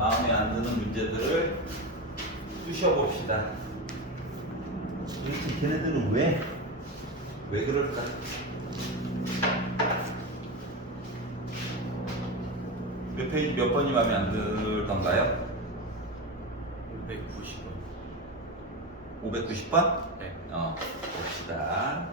마음에 안 드는 문제들을 쑤셔봅시다. 도대체 걔네들은 왜 그럴까? 몇 페이지 몇 번이 마음에 안 들던가요? 590번. 590번? 네. 봅시다.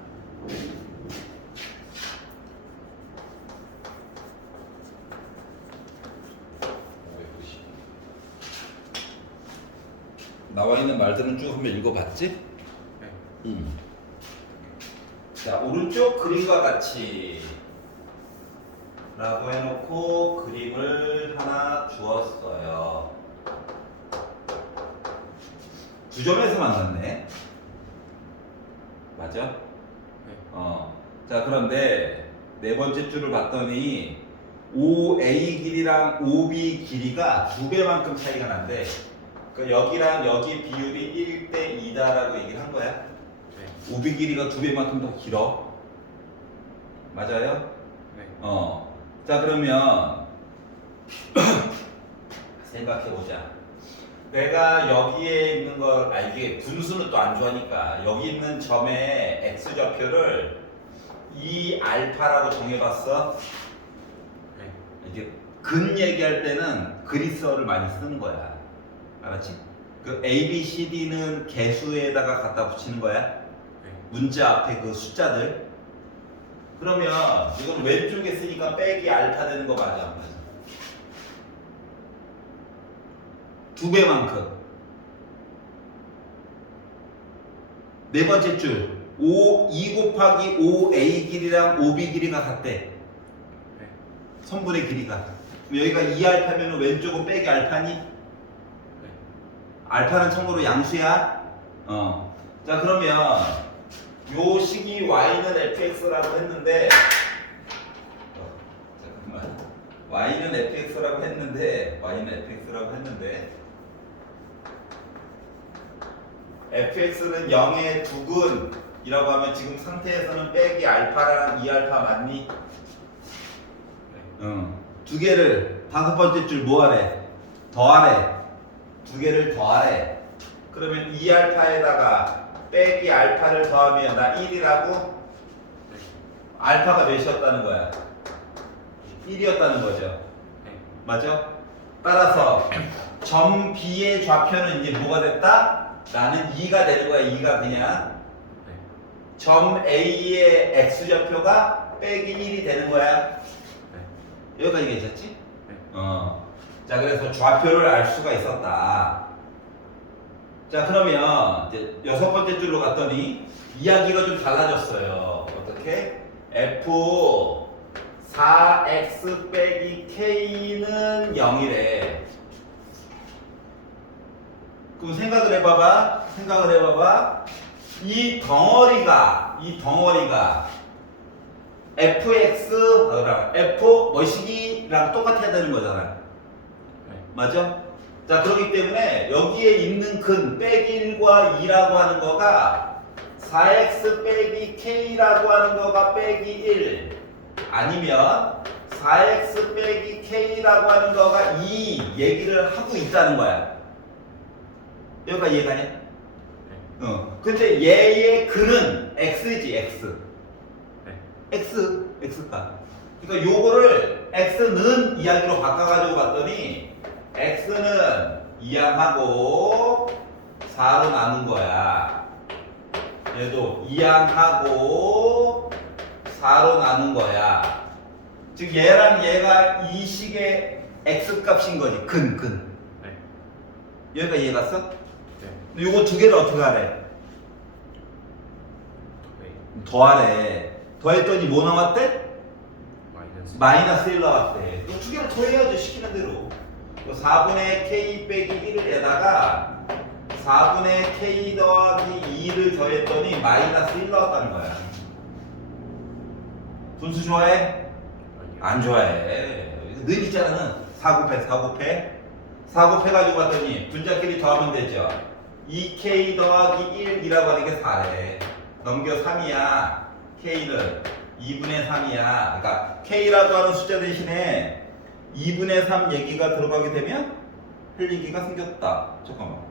나와 있는 말들은 쭉 한번 읽어봤지? 네. 자, 오른쪽 그림과 같이 라고 해놓고 그림을 하나 주었어요. 9점에서 만났네. 맞아? 네. 자, 그런데 네 번째 줄을 봤더니 OA 길이랑 OB 길이가 2배만큼 차이가 난대. 그 여기랑 여기 비율이 1대 2다라고 얘기를 한 거야. 네. OB 길이가 2배만큼 더 길어. 맞아요? 네. 자, 그러면 생각해보자. 내가 여기에 있는 걸 이게 분수는 또 안 좋아하니까 여기 있는 점의 x좌표를 이 알파라고 정해봤어. 네. 이게 근 얘기할 때는 그리스어를 많이 쓰는 거야. 알았지? 그 A, B, C, D는 개수에다가 갖다 붙이는 거야. 네. 문자 앞에 그 숫자들. 그러면 이건 왼쪽에 쓰니까 빼기 알파 되는 거 맞아, 안 맞아? 2배만큼. 네 번째 줄 2 곱하기 5A 길이랑 5B 길이가 같대. 네. 선분의 길이가. 그럼 여기가 2알파면 왼쪽은 빼기 알파니? 네. 알파는 참고로 양수야. 자, 그러면 요 식이 y는 fx라고 했는데 잠깐만. y는 fx라고 했는데 fx는 0의 두근이라고 하면 지금 상태에서는 빼기 알파랑 2알파 맞니? 네. 두 개를 다섯 번째 줄 뭐하래? 더하래. 두 개를 더하래. 그러면 2알파에다가 빼기 알파를 더하면 나 1이라고? 네. 알파가 몇이었다는 거야? 1이었다는 거죠. 네. 맞죠? 따라서 점 B의 좌표는 이제 뭐가 됐다? 나는 2가 되는 거야. 2가 그냥 네. 점 A의 X좌표가 빼기 1이 되는 거야. 네. 여기까지 괜찮지? 네. 자, 그래서 좌표를 알 수가 있었다. 자, 그러면 이제 여섯 번째 줄로 갔더니 이야기가 좀 달라졌어요. 어떻게? F 4x 빼기 k는 0이래. 그럼 생각을 해봐봐. 이 덩어리가 fx, f 뭐시기랑 똑같아야 되는 거잖아. 네. 맞아? 자, 그렇기 때문에 여기에 있는 근 빼기 1과 2라고 하는 거가 4x 빼기 k라고 하는 거가 빼기 1 아니면 4x 빼기 k라고 하는 거가 2 얘기를 하고 있다는 거야. 여기까지 이해가냐? 네. 근데 얘의 근은 x지, x. 네. x가. 그러니까 요거를 x는 이야기로 바꿔가지고 봤더니 x는 이항하고 4로 나눈 거야. 얘도 이항하고 4로 나눈 거야. 즉 얘랑 얘가 이 식의 x 값인 거지. 근. 네. 여기가 이해갔어? 네. 요거 두 개를 어떻게 하래? 네. 더하래. 더했더니 뭐 나왔대? 마이너스. -1 나왔대. 이 두 개를 더해야죠. 시키는 대로. 4분의 k 빼기 1에다가 4분의 k 더하기 2를 더했더니 -1 나왔다는 거야. 분수 좋아해? 아니요. 안 좋아해. 는 있잖아. 4 곱해가지고 봤더니 분자끼리 더하면 되죠. 2k 더하기 1이라고 하는 게 4래. 넘겨 3이야. k는 2분의 3이야. 그러니까 k라고 하는 숫자 대신에 2분의 3 얘기가 들어가게 되면 흘리기가 생겼다. 잠깐만.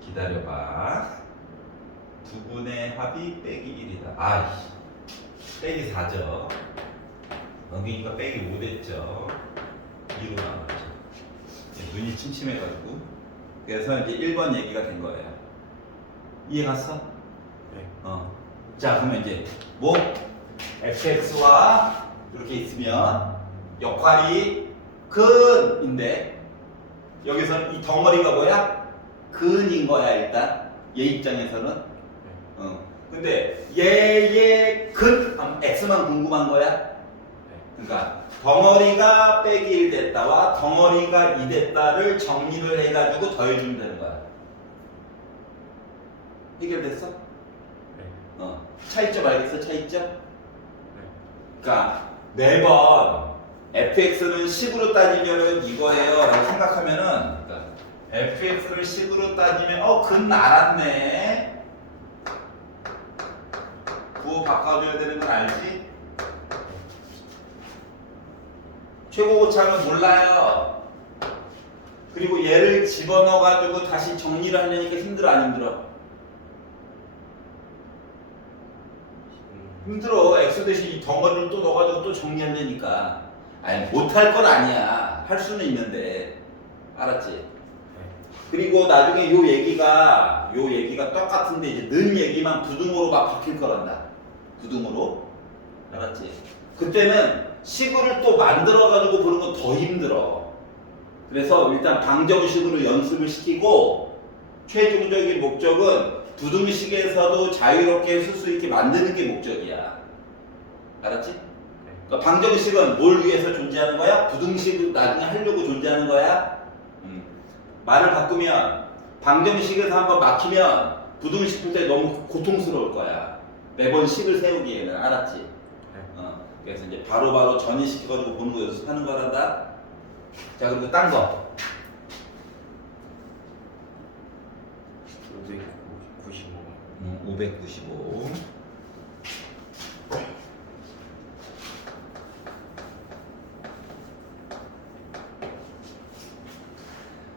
기다려봐. 두 분의 합이 빼기 1이다. 아이씨. 빼기 4죠. 넘기니까 빼기 5 됐죠. 2로 나왔죠. 눈이 침침해가지고. 그래서 이제 1번 얘기가 된 거예요. 이해 갔어? 네. 자, 그러면 이제 뭐 fx와 이렇게 있으면 역할이 근인데 여기서 이 덩어리가 뭐야? 근인 거야 일단 얘 입장에서는. 근데 얘의 근 x만 궁금한 거야. 그러니까 덩어리가 빼기 1 됐다와 덩어리가 2 됐다를 정리를 해가지고 더해주면 되는 거야. 해결됐어? 네. 차이점 알겠어? 차이점? 네. 그러니까 매번 fx는 10으로 따지면은 이거예요 라고 생각하면은 그러니까 fx를 10으로 따지면 근 알았네. 부호 바꿔줘야 되는 건 알지? 최고고차는 몰라요. 그리고 얘를 집어넣어가지고 다시 정리를 하려니까 힘들어 안 힘들어? 힘들어. x 대신 이 덩어리를 또 넣어가지고 또 정리하려니까. 아니 못할 건 아니야. 할 수는 있는데. 알았지? 그리고 나중에 요 얘기가 똑같은데 이제 는 얘기만 부등호로 막 바뀔 거란다. 부등호로. 알았지? 그때는 식을 또 만들어가지고 보는 건 더 힘들어. 그래서 일단 방정식으로 연습을 시키고 최종적인 목적은 부등식에서도 자유롭게 쓸 수 있게 만드는 게 목적이야. 알았지? 그러니까 방정식은 뭘 위해서 존재하는 거야? 부등식을 나중에 하려고 존재하는 거야? 말을 바꾸면 방정식에서 한번 막히면 부등식 풀 때 너무 고통스러울 거야. 매번 식을 세우기에는. 알았지? 그래서 이제 바로바로 전이시켜가지고 보는 거 연습하는 거란다. 자, 그리고 딴 거. 595. 595.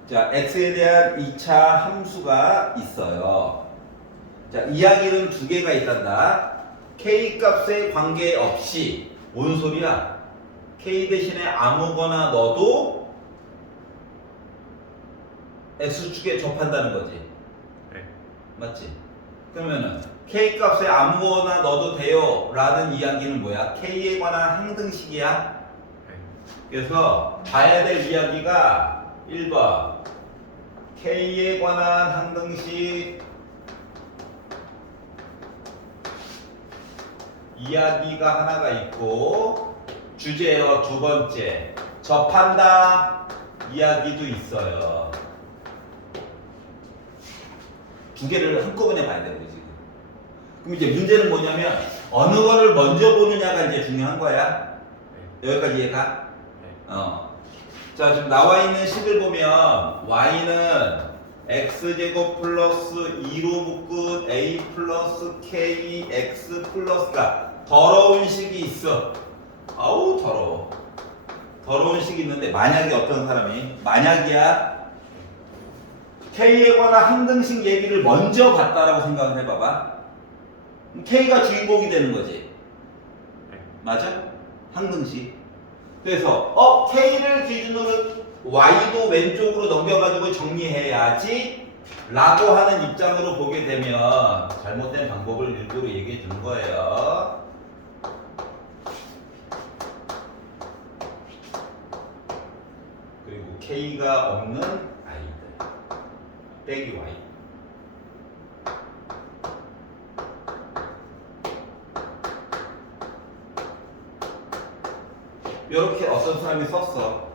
자, x에 대한 2차 함수가 있어요. 자, 이야기는 두 개가 있단다. k 값에 관계없이 뭔 소리야? k 대신에 아무거나 넣어도 x축에 접한다는 거지. 네. 맞지? 그러면은 k 값에 아무거나 넣어도 돼요 라는 이야기는 뭐야? k에 관한 항등식이야. 네. 그래서 봐야 될 이야기가 1번 k에 관한 항등식 이야기가 하나가 있고 주제어 두 번째 접한다 이야기도 있어요. 두 개를 한꺼번에 봐야 되는 거지. 그럼 이제 문제는 뭐냐면 어느 거를 먼저 보느냐가 이제 중요한 거야. 여기까지 이해가? 자, 지금 나와 있는 식을 보면 y는 x제곱 플러스 2로 묶은 a 플러스 k x 플러스가 더러운 식이 있어. 아우 더러워. 더러운 식이 있는데 만약에 어떤 사람이 만약이야 k에 관한 항등식 얘기를 먼저 봤다라고 생각을 해봐봐. k가 주인공이 되는 거지. 맞아? 항등식. 그래서 k를 기준으로 y도 왼쪽으로 넘겨가지고 정리해야지 라고 하는 입장으로 보게 되면 잘못된 방법을 일부러 얘기해 주는 거예요. 그리고 k가 없는 i들 빼기 y. 이렇게 어떤 사람이 썼어.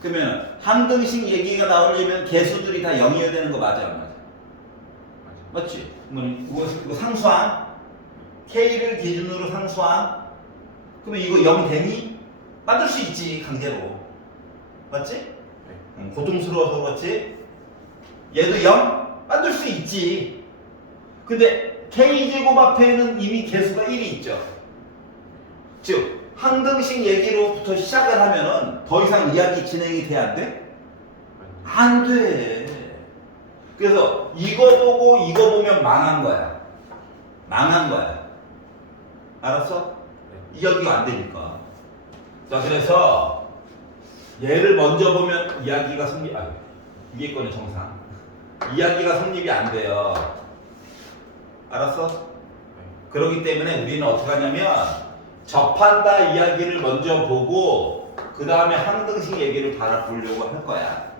그러면 항등식 얘기가 나오려면 개수들이 다 0이어야 되는 거 맞아 안 맞아? 맞지? 이거 상수항 k를 기준으로 상수항 그러면 이거 0 되니? 만들 수 있지 강제로. 맞지? 고통스러워서 그렇지? 얘도 0? 만들 수 있지. 근데 k제곱 앞에는 이미 개수가 1이 있죠. 즉 항등식 얘기로부터 시작을 하면은 더 이상 이야기 진행이 돼 안 돼? 안 돼. 그래서 이거 보고 이거 보면 망한 거야. 망한 거야. 알았어? 이야기가 안 되니까. 자, 그래서 얘를 먼저 보면 이야기가 성립, 위에 거는 정상. 이야기가 성립이 안 돼요. 알았어? 그렇기 때문에 우리는 어떻게 하냐면 접한다 이야기를 먼저 보고 그 다음에 항등식 얘기를 바라보려고 할 거야.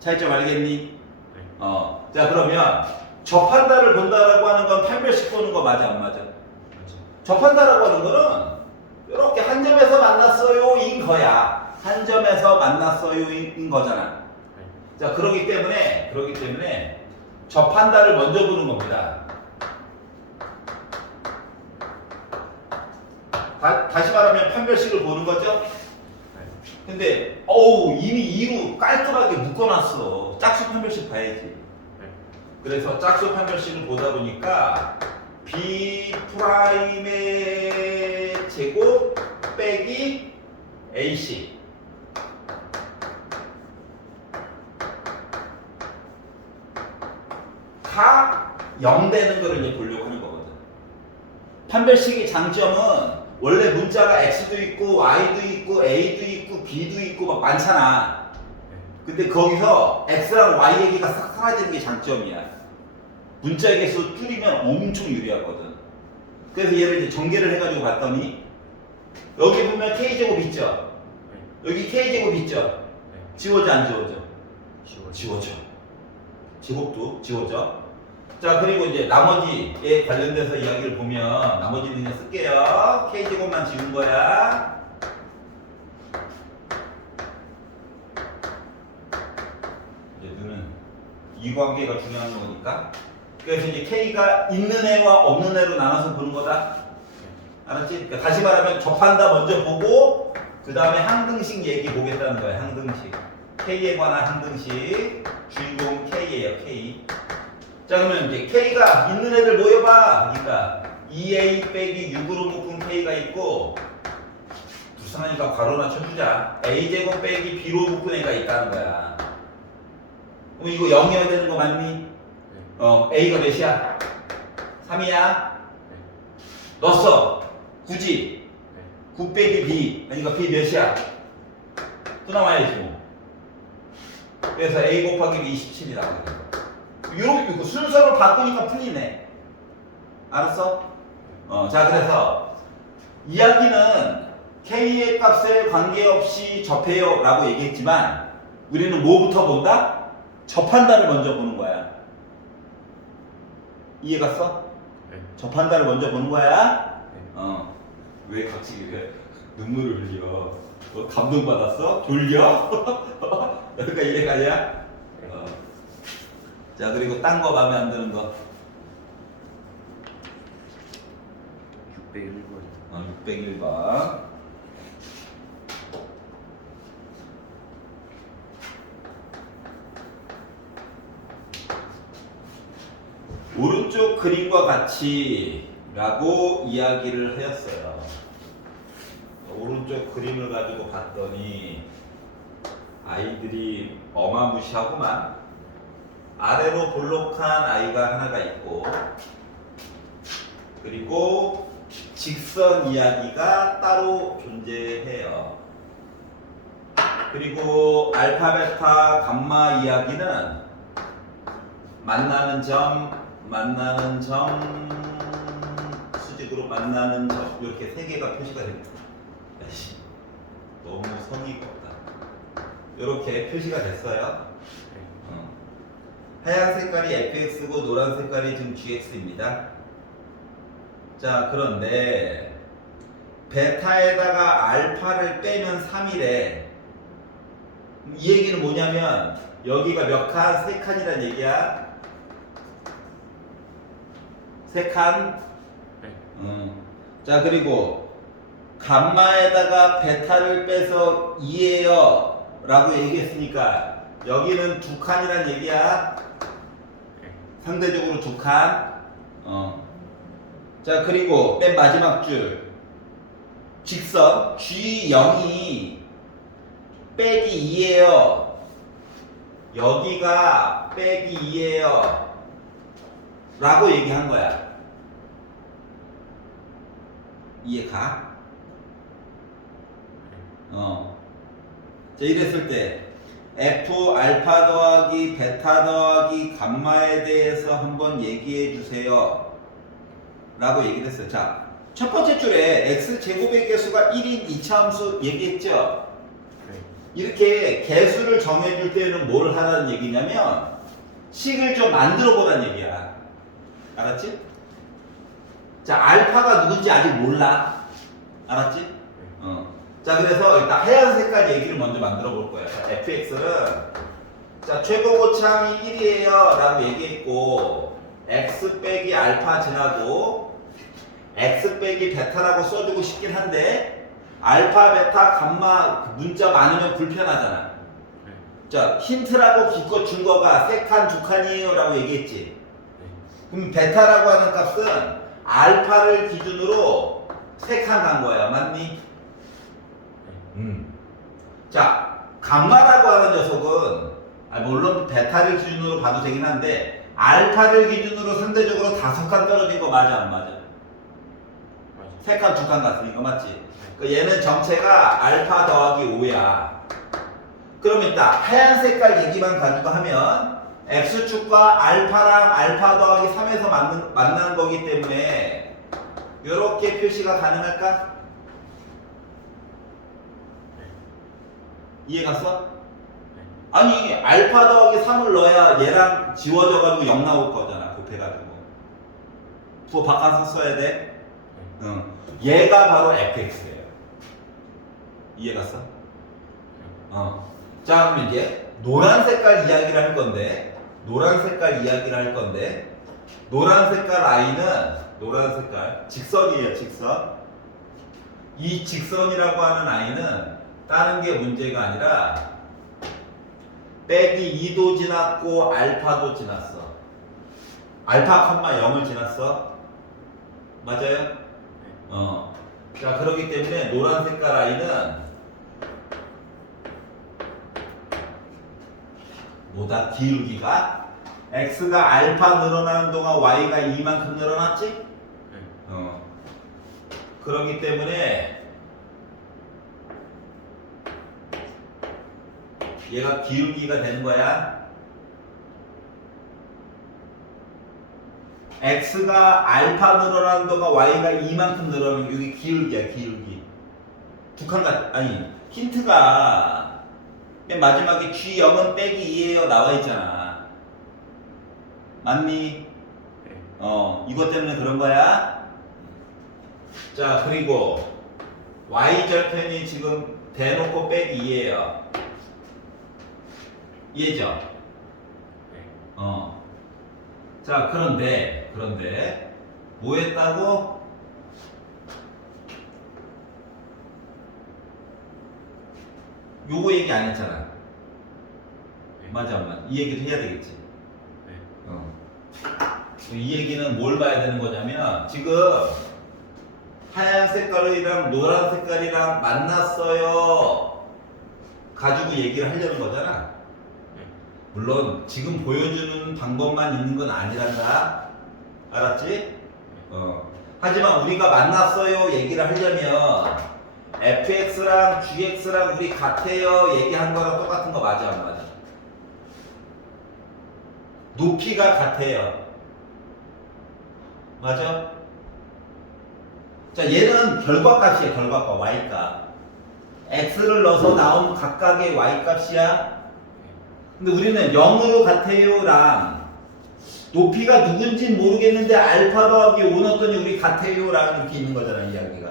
차이점 알겠니? 자, 그러면 접한다를 본다라고 하는 건 판별식 보는 거 맞아 안 맞아? 접한다라고 하는 거는 이렇게 한 점에서 만났어요 인 거야. 한 점에서 만났어요 인 거잖아. 자, 그러기 때문에 접한다를 먼저 보는 겁니다. 다시 말하면 판별식을 보는 거죠. 근데 이미 2로 깔끔하게 묶어놨어. 짝수 판별식 봐야지. 그래서 짝수 판별식을 보다 보니까 B 프라임의 제곱 빼기 AC 다 0 되는 거를 이제 보려고 하는 거거든. 판별식의 장점은 원래 문자가 X도 있고 Y도 있고 A도 있고 B도 있고 막 많잖아. 근데 거기서 X랑 Y 얘기가 싹 사라지는 게 장점이야. 문자 개수 줄이면 엄청 유리하거든. 그래서 얘를 이제 전개를 해가지고 봤더니 여기 보면 K제곱 있죠? 여기 K제곱 있죠? 지워져 안 지워져? 지워져. 제곱도 지워져. 자, 그리고 이제 나머지에 관련돼서 이야기를 보면 나머지는 그냥 쓸게요. K제곱만 지운 거야. 이제 너는 이 관계가 중요한 거니까. 그래서 이제 K가 있는 애와 없는 애로 나눠서 보는 거다. 알았지? 그러니까 다시 말하면 접한다 먼저 보고 그 다음에 항등식 얘기 보겠다는 거야. 항등식. K에 관한 항등식. 주인공은 K예요. K. 자, 그러면 이제 K가 있는 애들 모여봐. 그러니까 2A 빼기 6으로 묶은 K가 있고 불쌍하니까 괄호나 쳐주자. A제곱 빼기 B로 묶은 애가 있다는 거야. 그럼 이거 0이어야 되는 거 맞니? A가 몇이야? 3이야? 넣었어. 9지? 9 빼기 B. 그러니까 B 몇이야? 또 나와야지 뭐. 그래서 A 곱하기 B 27이 나오거든. 이렇게 순서를 바꾸니까 풀리네. 알았어? 자, 그래서 이야기는 K의 값에 관계없이 접해요 라고 얘기했지만 우리는 뭐부터 본다? 접한다를 먼저 보는 거야. 이해 갔어? 네. 접한다를 먼저 보는 거야. 왜 갑자기 왜 눈물을 흘려? 감동받았어? 졸려? 여기가 이해가냐? 자, 그리고 딴 거 마음에 안 드는 거. 601번. 601번. 오른쪽 그림과 같이 라고 이야기를 하였어요. 오른쪽 그림을 가지고 봤더니 아이들이 어마무시하구만. 아래로 볼록한 아이가 하나가 있고 그리고 직선 이야기가 따로 존재해요. 그리고 알파, 베타, 감마 이야기는 만나는 점, 수직으로 만나는 점 이렇게 세 개가 표시가 됩니다. 너무 성의가 없다. 이렇게 표시가 됐어요. 하얀 색깔이 fx고 노란 색깔이 지금 gx입니다. 자, 그런데 베타에다가 알파를 빼면 3이래. 이 얘기는 뭐냐면 여기가 몇 칸? 3칸이란 얘기야. 3칸? 자, 그리고 감마에다가 베타를 빼서 2예요 라고 얘기했으니까 여기는 2칸이란 얘기야. 상대적으로 2칸. 자, 그리고 맨 마지막 줄 직선 G0이 빼기 2예요. 여기가 빼기 2예요. 라고 얘기한 거야. 이해가? 자, 이랬을 때 F 알파 더하기 베타 더하기 감마에 대해서 한번 얘기해 주세요. 라고 얘기를 했어요. 자, 첫 번째 줄에 x 제곱의 개수가 1인 이차함수 얘기했죠? 네. 이렇게 개수를 정해줄 때는 뭘 하라는 얘기냐면 식을 좀 만들어 보라는 얘기야. 알았지? 자, 알파가 누군지 아직 몰라. 알았지? 자, 그래서 일단 하얀 색깔 얘기를 먼저 만들어 볼 거야. 자, fx는 자, 최고 고차함이 1이에요 라고 얘기했고 x 빼기 알파 지나고 x 빼기 베타라고 써주고 싶긴 한데 알파, 베타, 감마 문자 많으면 불편하잖아. 네. 자, 힌트라고 기껏 준 거가 3칸, 2칸이에요 라고 얘기했지. 네. 그럼 베타라고 하는 값은 알파를 기준으로 3칸 간 거야. 맞니? 자, 감마라고 하는 녀석은 물론 베타를 기준으로 봐도 되긴 한데 알파를 기준으로 상대적으로 5칸 떨어진 거 맞아 안 맞아? 3칸, 2칸 갔으니까 맞지? 그러니까 얘는 정체가 알파 더하기 5야. 그럼 이따 하얀 색깔 얘기만 가지고 하면 X축과 알파랑 알파 더하기 3에서 만난 거기 때문에 이렇게 표시가 가능할까? 이해 갔어? 아니 알파 더하기 3을 넣어야 얘랑 지워져가지고 0 나올 거잖아. 곱해가지고 그거 바꿔서 써야 돼. 얘가 바로 fx예요. 이해 갔어? 자, 그럼 이제 노란 색깔 이야기를 할 건데 노란 색깔 i는 노란 색깔 직선이에요. 직선. 이 직선이라고 하는 i는 다른 게 문제가 아니라 빼기 2도 지났고 알파도 지났어. 알파, 0을 지났어. 맞아요? 자, 그렇기 때문에 노란 색깔 i는 뭐다? 기울기가 x가 알파 늘어나는 동안 y가 이만큼 늘어났지? 그렇기 때문에 얘가 기울기가 되는 거야. x가 알파 늘어나는 동안 y가 이만큼 늘어나면 여기 기울기야. 기울기. 힌트가 맨 마지막에 G0은 빼기 2예요 나와 있잖아. 맞니? 이것 때문에 그런 거야. 자, 그리고 y절편이 지금 대놓고 빼기 2예요. 이해죠? 자, 그런데 뭐 했다고? 요거 얘기 안 했잖아. 맞아 안 맞아? 이 얘기도 해야 되겠지. 이 얘기는 뭘 봐야 되는 거냐면 지금 하얀 색깔이랑 노란 색깔이랑 만났어요 가지고 얘기를 하려는 거잖아. 물론 지금 보여주는 방법만 있는 건 아니란다. 알았지? 하지만 우리가 만났어요 얘기를 하려면 fx랑 gx랑 우리 같아요 얘기한 거랑 똑같은 거 맞아 안 맞아? 높이가 같아요. 맞아? 자, 얘는 결과값이야. 결과값 y값. x를 넣어서 나온 각각의 y값이야. 근데 우리는 0으로 같아요랑 높이가 누군지 모르겠는데 알파 더하기 5 넣었더니 우리 같아요랑 이렇게 있는 거잖아. 이야기가.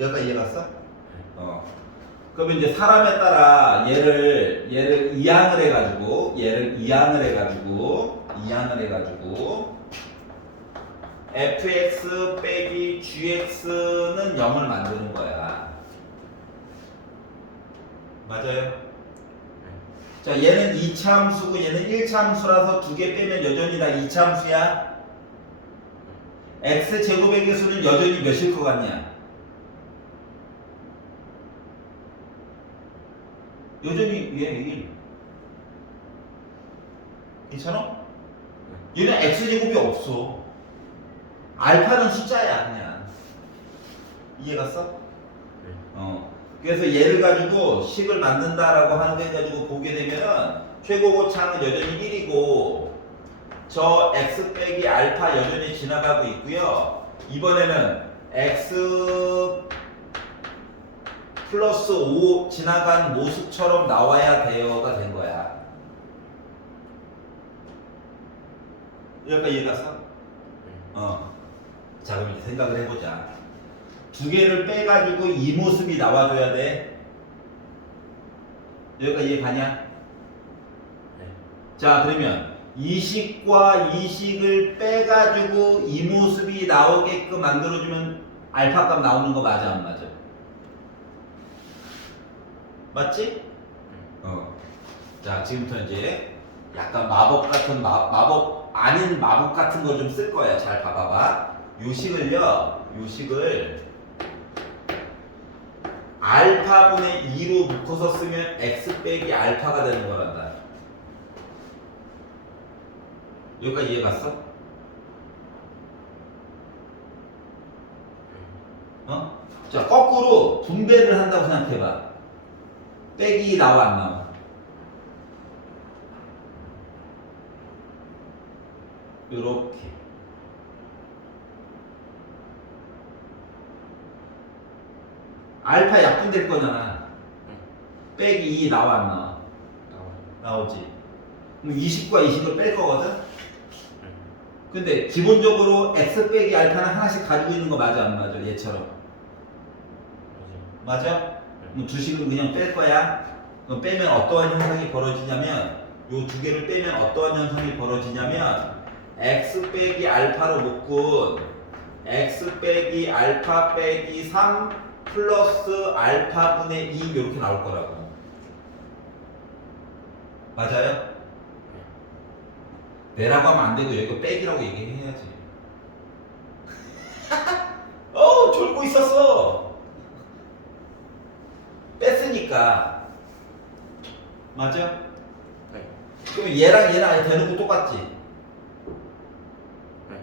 여기까지 이해 갔어? 그러면 이제 사람에 따라 얘를 이항을 해가지고 fx 빼기 gx는 0을 만드는 거야. 맞아요? 자, 얘는 2차 함수고 얘는 1차 함수라서 두 개 빼면 여전히 다 2차 함수야. x 제곱의 개수는 여전히 몇일 것 같냐? 여전히 얘 1. 괜찮아? 얘는 x제곱이 없어. 알파는 숫자야 그냥. 이해갔어? 네. 그래서 얘를 가지고 식을 만든다라고 하는 거 가지고 보게 되면은 최고고차는 여전히 1이고 저 x 빼기 알파 여전히 지나가고 있고요. 이번에는 x 플러스 5 지나간 모습처럼 나와야 돼요가 된 거야. 여기까지 이해갔어? 자, 그럼 이제 생각을 해보자. 두 개를 빼가지고 이 모습이 나와줘야 돼. 여기까지 이해가냐? 네. 자, 그러면 이 식과 이 식을 빼가지고 이 모습이 나오게끔 만들어주면 알파 값 나오는 거 맞아, 안 맞아? 맞지? 자, 지금부터 이제 약간 마법 같은 마법 아닌 마법 같은 걸 좀 쓸 거야. 잘 봐봐봐. 요 식을 알파분의 2로 묶어서 쓰면 x 빼기 알파가 되는 거란다. 여기까지 이해갔어? 자, 거꾸로 분배를 한다고 생각해봐. 빼기 나와 안 나와? 요렇게. 알파 약분될 거잖아. 빼기 2 나와 안 나와? 나오지. 그럼 20과 20을 뺄 거거든? 근데 기본적으로 x 빼기 알파는 하나씩 가지고 있는 거 맞아 안 맞아? 얘처럼. 맞아? 그럼 두 식은 그냥 뺄 거야. 그럼 빼면 어떠한 현상이 벌어지냐면 요 두 개를 빼면 어떠한 현상이 벌어지냐면 x 빼기 알파로 묶은 x 빼기 알파 빼기 3 플러스 알파분의 2 이렇게 나올 거라고. 맞아요? 내라고 하면 안 되고 여기 빼기라고 얘기해야지. 졸고 있었어. 뺐으니까. 맞아? 네. 그러면 얘랑 얘랑 아예 대놓고 똑같지? 네.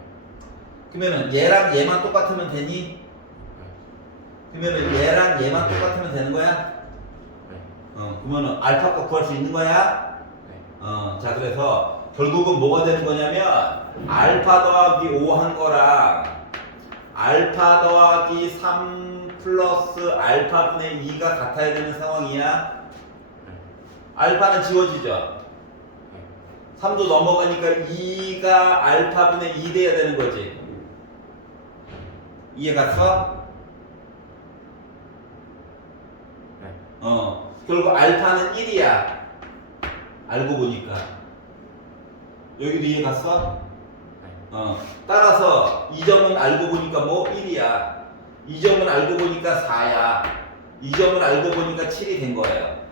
그러면은 얘랑 얘만 똑같으면 되니? 네. 그러면은 얘랑 얘만 똑같으면 되는 거야? 네. 그러면은 알파 값 구할 수 있는 거야? 네. 자, 그래서 결국은 뭐가 되는 거냐면 알파 더하기 5 한 거랑 알파 더하기 3 플러스 알파분의 2가 같아야 되는 상황이야. 알파는 지워지죠. 3도 넘어가니까 2가 알파분의 2 돼야 되는 거지. 이해 갔어? 네. 결국 알파는 1이야. 알고 보니까. 여기도 이해 갔어? 따라서 이 점은 알고 보니까 뭐 1이야. 이 점은 알고 보니까 4야. 이 점은 알고 보니까 7이 된 거예요.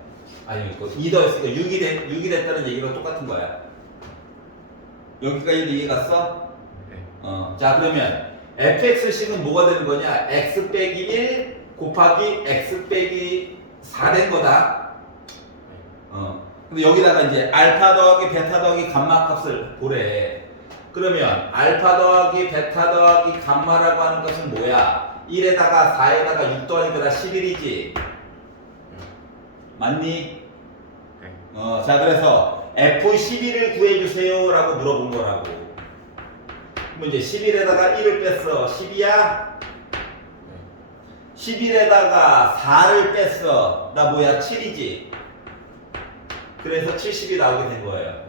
아니, 2 더했으니까 6이 됐다는 얘기가 똑같은 거야. 여기까지도 이해 갔어? 네. 자, 그러면 fx식은 뭐가 되는 거냐? x 빼기 1 곱하기 x 빼기 4 된 거다. 근데 여기다가 이제 알파 더하기 베타 더하기 감마 값을 보래. 그러면 알파 더하기 베타 더하기 감마라고 하는 것은 뭐야? 1에다가 4에다가 6 더하니까 다 11이지. 맞니? 네. 자, 그래서 F11을 구해주세요 라고 물어본 거라고. 그럼 이제 11에다가 1을 뺐어. 10이야? 11에다가 4를 뺐어. 나 뭐야? 7이지. 그래서 70이 나오게 된 거예요.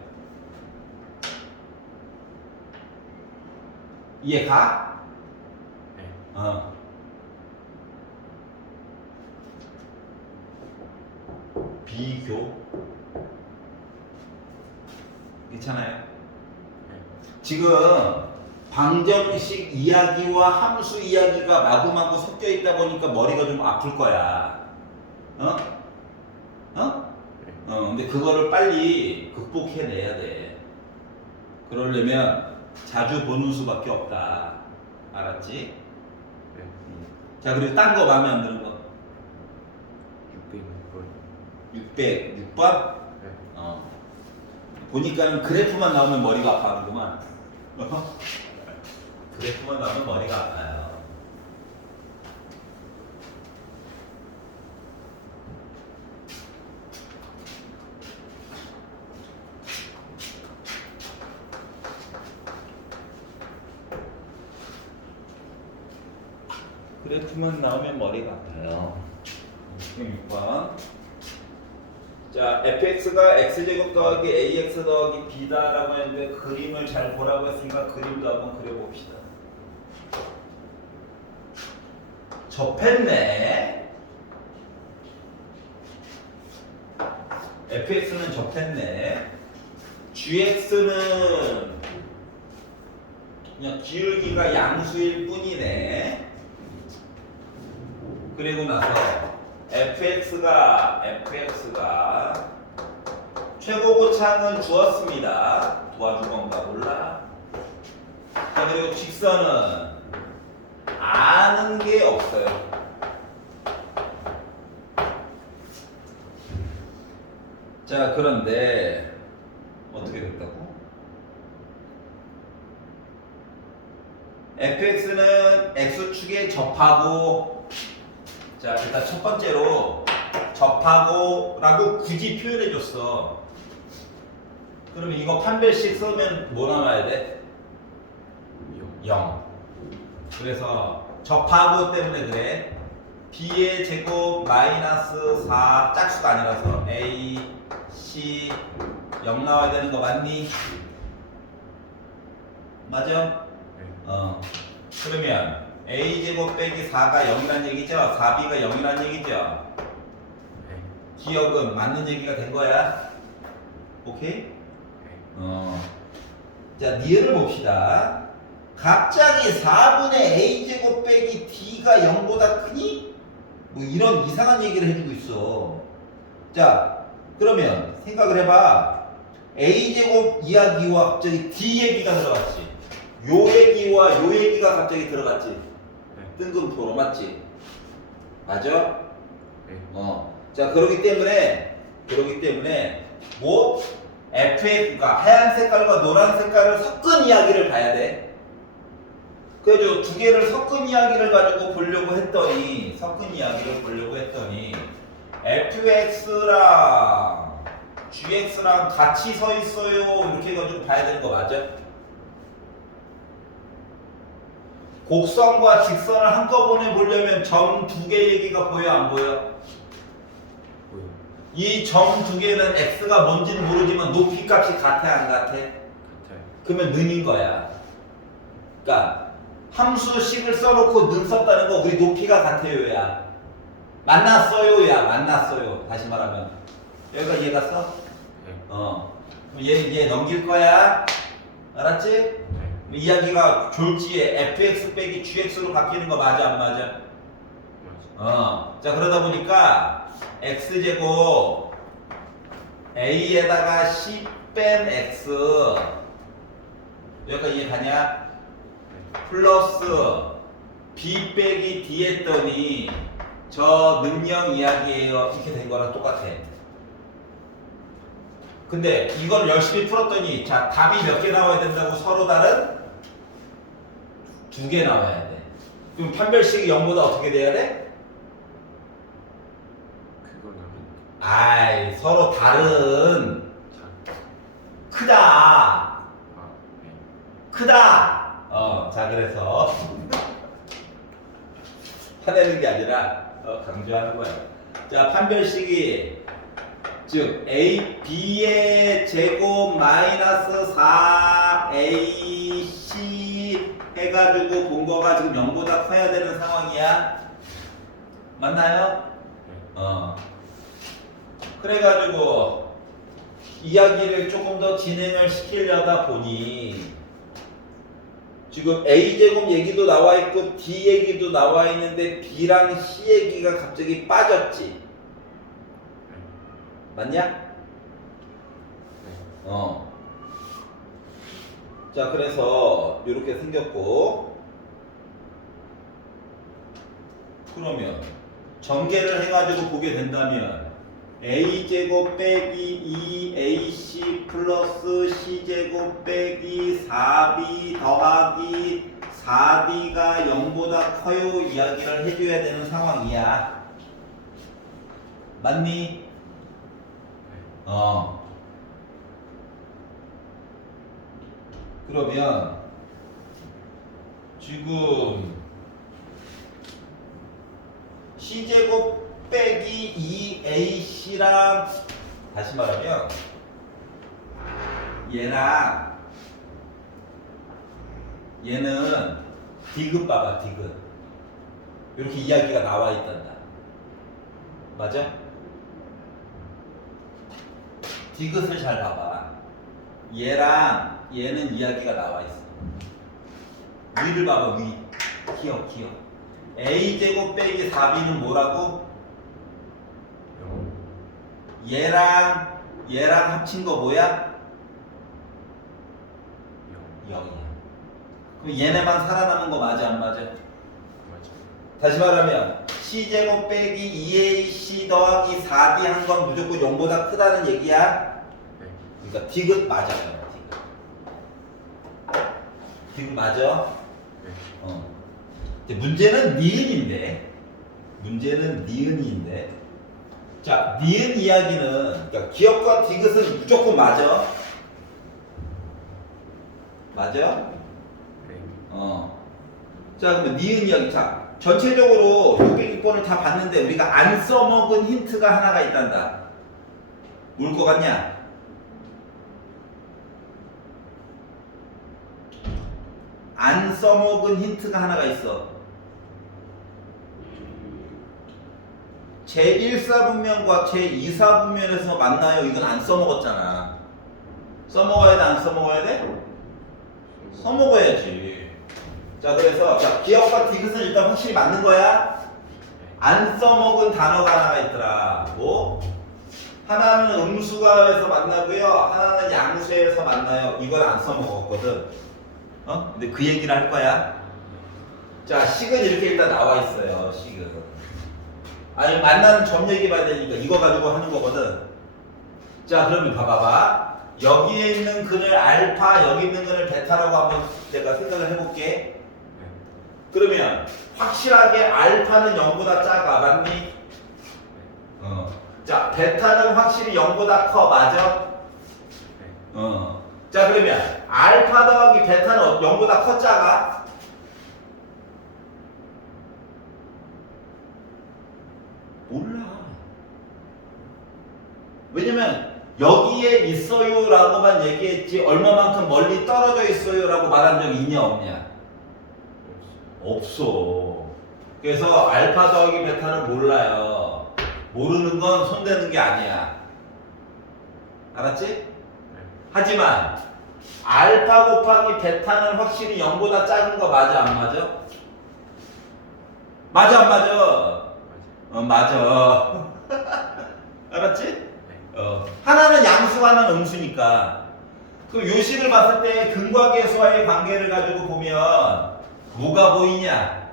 이해 가? 네. 비교. 괜찮아요? 네. 지금 방정식 이야기와 함수 이야기가 마구마구 섞여 있다 보니까 머리가 좀 아플 거야. 근데 그거를 빨리 극복해내야 돼. 그러려면 자주 보는 수밖에 없다. 알았지? 네. 자, 그리고 딴 거 마음에 안 드는 거. 600번. 606번? 네. 보니까는 그래프만 나오면 머리가 아파하는구만. 그래프만 나오면 머리가 아파요. 그래프만 나오면 머리가 아파요. 6번. 자, fx가 x제곱 더하기 ax 더하기 b다라고 했는데 그림을 잘 보라고 했으니까 그림도 한번 그려봅시다. 접했네. fx는 접했네. gx는 그냥 기울기가 양수일 뿐이네. 그리고 나서 fx가 최고고창은 주었습니다. 도와줄 건가 몰라. 자, 그리고 직선은 아는 게 없어요. 자, 그런데 어떻게 됐다고? fx는 x축에 접하고, 자, 일단 첫 번째로 접하고라고 굳이 표현해 줬어. 그러면 이거 판별식 쓰면 뭐 남아야 돼? 0. 그래서 접하고 때문에 그래. b의 제곱 마이너스 4 짝수가 아니라서 a, c 0 나와야 되는 거 맞니? 맞아? 그러면 a제곱 빼기 4가 0이란 얘기죠? 4b가 0이란 얘기죠? 기억은 맞는 얘기가 된 거야? 오케이? 자, 니은을 봅시다. 갑자기 4분의 a제곱 빼기 d가 0보다 크니? 뭐 이런 이상한 얘기를 해주고 있어. 자, 그러면 생각을 해봐. a제곱 이야기와 갑자기 d 얘기가 들어갔지. 요 얘기와 요 얘기가 갑자기 들어갔지. 뜬금포로 맞지? 맞아? 자, 그러기 때문에 뭐 fx가 하얀 색깔과 노란 색깔을 섞은 이야기를 봐야 돼. 그래서 두 개를 섞은 이야기를 가지고 보려고 했더니 fx랑 gx랑 같이 서 있어요. 이렇게 해가지고 봐야 되는 거 맞아? 곡선과 직선을 한꺼번에 보려면 점 두 개 얘기가 보여 안 보여? 이 점 두 개는 x가 뭔지는 모르지만 높이 값이 같아 안 같아? 그러면 는인 거야. 그러니까 함수식을 써놓고 는 썼다는 거 우리 높이가 같아요야. 만났어요야. 만났어요. 다시 말하면 여기까지 이해 갔어? 그럼 얘 넘길 거야. 알았지? 이야기가 졸지에 fx 빼기 gx로 바뀌는 거 맞아 안 맞아? 자, 그러다 보니까 x제곱 a에다가 c 뺀 x 여기까지 이해 가냐? 플러스 b 빼기 d 했더니 저 능령 이야기예요. 이렇게 된 거랑 똑같아. 근데 이걸 열심히 풀었더니 자, 답이 몇 개 나와야 된다고? 서로 다른 두 개 나와야 돼. 그럼 판별식이 0보다 어떻게 돼야 돼? 아이, 서로 다른 크다. 자, 그래서 화내는 게 아니라 강조하는 거야. 자, 판별식이 즉 b의 제곱 마이너스 4ac 해가지고 본 거가 지금 0보다 커야 되는 상황이야. 맞나요? 그래가지고 이야기를 조금 더 진행을 시키려다 보니 지금 a제곱 얘기도 나와 있고 d 얘기도 나와 있는데 b랑 c 얘기가 갑자기 빠졌지. 맞냐? 자, 그래서 이렇게 생겼고, 그러면 전개를 해가지고 보게 된다면 a제곱 빼기 2ac 플러스 c제곱 빼기 4b 더하기 4d가 0보다 커요 이야기를 해줘야 되는 상황이야. 맞니? 그러면 지금 c제곱 빼기 2ac랑 다시 말하면 얘랑 얘는 디귿 봐봐 디귿 이렇게 이야기가 나와 있단다. 맞아? 디귿을 잘 봐봐. 얘랑 얘는 이야기가 나와 있어. 위를 봐봐 위 기억 a제곱 빼기 4b는 뭐라고? 얘랑 합친 거 뭐야? 0이야. 그럼 얘네만 살아남은 거 맞아 안 맞아? 맞아. 다시 말하면 c제곱 빼기 2ac 더하기 4d 한 건 무조건 0보다 크다는 얘기야. 네. 그러니까 디귿 맞아요. 디귿 맞아? 네. 이제 문제는 니은인데 자 니은 이야기는 그러니까 기억과 디귿은 무조건 맞아. 맞아? 네. 자 그러면 니은 이야기 자 전체적으로 606번을 다 봤는데 우리가 안 써먹은 힌트가 하나가 있단다. 뭘 것 같냐? 안 써먹은 힌트가 하나가 있어. 제1사분면과 제2사분면에서 만나요. 이건 안 써먹었잖아. 써먹어야 돼? 안 써먹어야 돼? 써먹어야지. 자 그래서 자, 기억과 디귿은 일단 확실히 맞는 거야. 안 써먹은 단어가 하나가 있더라. 뭐? 하나는 음수가에서 만나고요. 하나는 양수에서 만나요. 이걸 안 써먹었거든. 근데 그 얘기를 할 거야. 자, 식은 이렇게 일단 나와 있어요. 식은. 아니 만나는 점 얘기 봐야 되니까 이거 가지고 하는 거거든. 자, 그러면 봐봐봐. 여기에 있는 근을 알파, 여기 있는 근을 베타라고 한번 내가 생각을 해볼게. 그러면 확실하게 알파는 0보다 작아. 맞니? 자, 베타는 확실히 0보다 커. 맞아? 자, 그러면 알파 더하기 베타는 0보다 커 작아? 몰라. 왜냐면 여기에 있어요 라고만 얘기했지 얼마만큼 멀리 떨어져 있어요 라고 말한 적이 있냐 없냐? 없어. 그래서 알파 더하기 베타는 몰라요. 모르는 건 손대는 게 아니야. 알았지? 하지만 알파 곱하기 베타는 확실히 0보다 작은 거 맞아 안 맞아? 맞아 안 맞아? 맞아. 알았지? 하나는 양수 하나는 음수니까. 그럼 요식을 봤을 때 근과 계수와의 관계를 가지고 보면 뭐가 보이냐?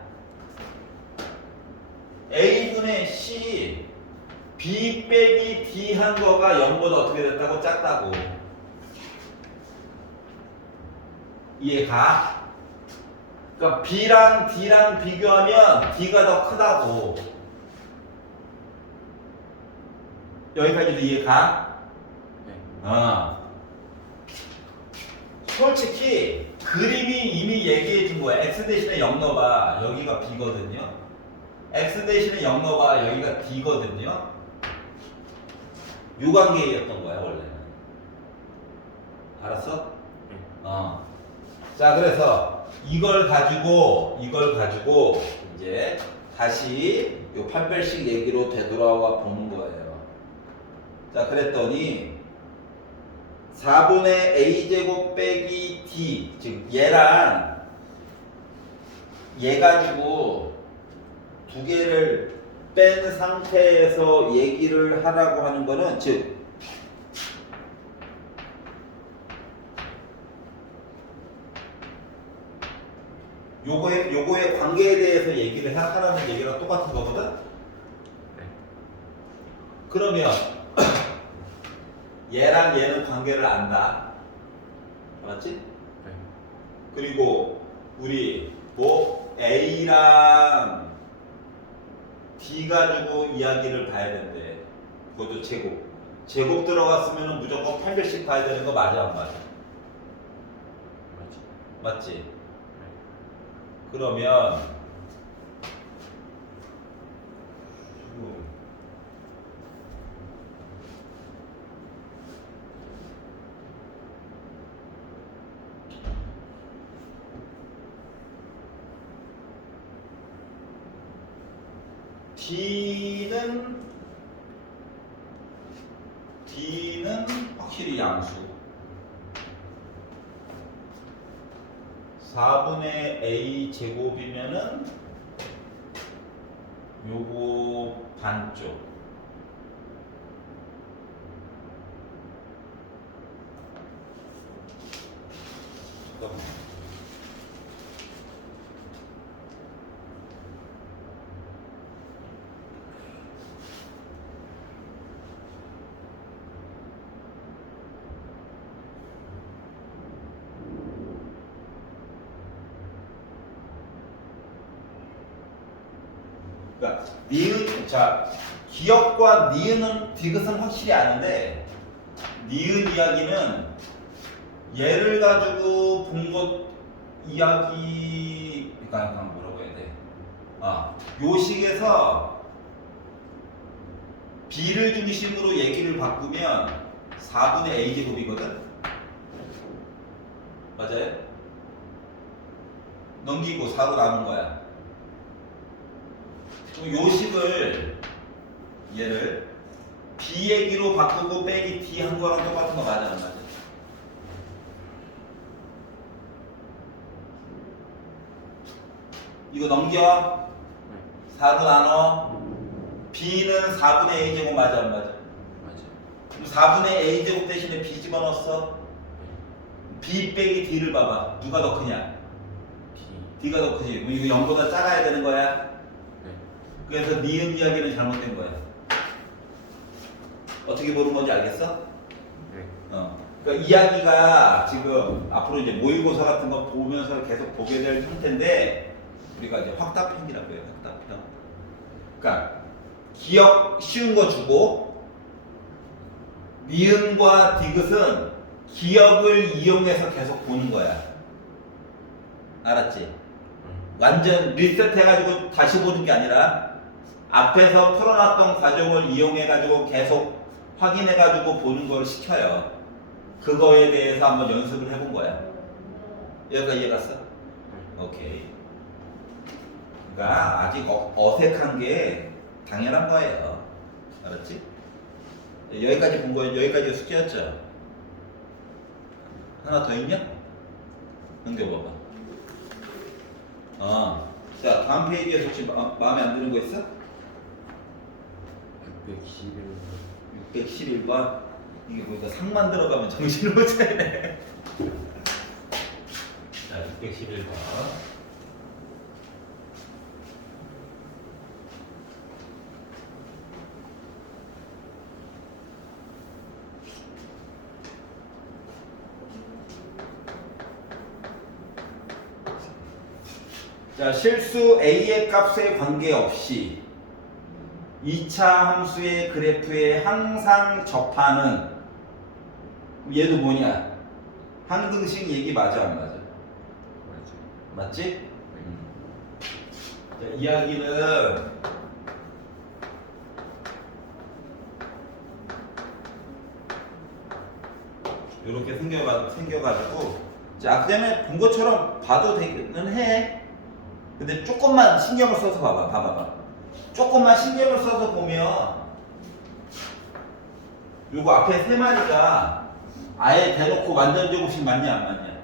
A분의 C B 빼기 D 한 거가 0보다 어떻게 됐다고? 작다고. 이해가? 그러니까 B랑 D랑 비교하면 D가 더 크다고. 여기까지도 이해가? 네. 솔직히 그림이 이미 얘기해 준 거야. X 대신에 0 넣어봐. 여기가 B거든요. X 대신에 0 넣어봐. 여기가 D거든요. 요 관계였던 거야 원래는. 알았어? 자 그래서 이걸 가지고 이제 다시 요 판별식 얘기로 되돌아와 보는 거예요. 자 그랬더니 4분의 a제곱 빼기 d 즉 얘랑 얘 가지고 두 개를 뺀 상태에서 얘기를 하라고 하는 거는 즉 요거의 관계에 대해서 얘기를 하라는 얘기랑 똑같은 거거든. 네. 그러면 얘랑 얘는 관계를 안다. 알았지? 네. 그리고 우리 뭐 A랑 D 가지고 이야기를 봐야 된대. 그것도 제곱. 제곱 들어갔으면 무조건 800씩 봐야 되는 거 맞아 안 맞아? 맞지. 맞지? 네. 그러면 D는 확실히 양수. 4분의 A 제곱이면은 요거 반쪽. 잠깐만. 그러니까 니은 자 기역과 니은은 디귿은 확실히 아는데 니은 이야기는 얘를 가지고 본 것 이야기 그러니까 약간 뭐라고 해야 돼? 요식에서 B를 중심으로 얘기를 바꾸면 4분의 A 제곱이거든. 맞아요? 넘기고 4로 나눈 거야. 요식을 얘를 B 얘기로 바꾸고 빼기 D 한 거랑 똑같은 거 맞아 안 맞아? 이거 넘겨 4로 나눠 B는 4분의 A 제곱 맞아 안 맞아? 맞지. 그럼 4분의 A 제곱 대신에 B 집어넣었어. B 빼기 D를 봐봐. 누가 더 크냐? D. D가 더 크지. 그럼 이거 0보다 작아야 되는 거야. 네. 그래서 니은 이야기는 잘못된 거야. 어떻게 보는 건지 알겠어? 네. 그러니까 이야기가 지금 앞으로 이제 모의고사 같은 거 보면서 계속 보게 될 형태인데 우리가 이제 확답형이라고 해요. 확답형. 그러니까 기억 쉬운 거 주고 니은과 디귿은 기억을 이용해서 계속 보는 거야. 알았지? 완전 리셋해가지고 다시 보는 게 아니라 앞에서 풀어놨던 과정을 이용해가지고 계속 확인해가지고 보는 걸 시켜요. 그거에 대해서 한번 연습을 해본 거야. 여기까지 이해갔어? 오케이. 그러니까 아직 어색한 게 당연한 거예요. 알았지? 여기까지 본 거예요. 여기까지가 숙제였죠? 하나 더 있냐? 넘겨봐봐. 자, 다음 페이지에서 혹시 마음에 안 드는 거 있어? 611. 611번. 이게 보니까 상만 들어가면 정신을 못 차리네. 자, 611번. 자, 실수 A의 값에 관계없이 2차 함수의 그래프에 항상 접하는 얘도 뭐냐? 항등식 얘기 맞아 안 맞아? 맞지. 맞지? 자, 이야기는 이렇게 생겨가지고 자, 그다음에 본 것처럼 봐도 되기는 해. 근데 조금만 신경을 써서 봐봐. 조금만 신경을 써서 보면 요거 앞에 세 마리가 아예 대놓고 완전 제곱식 맞냐 안 맞냐?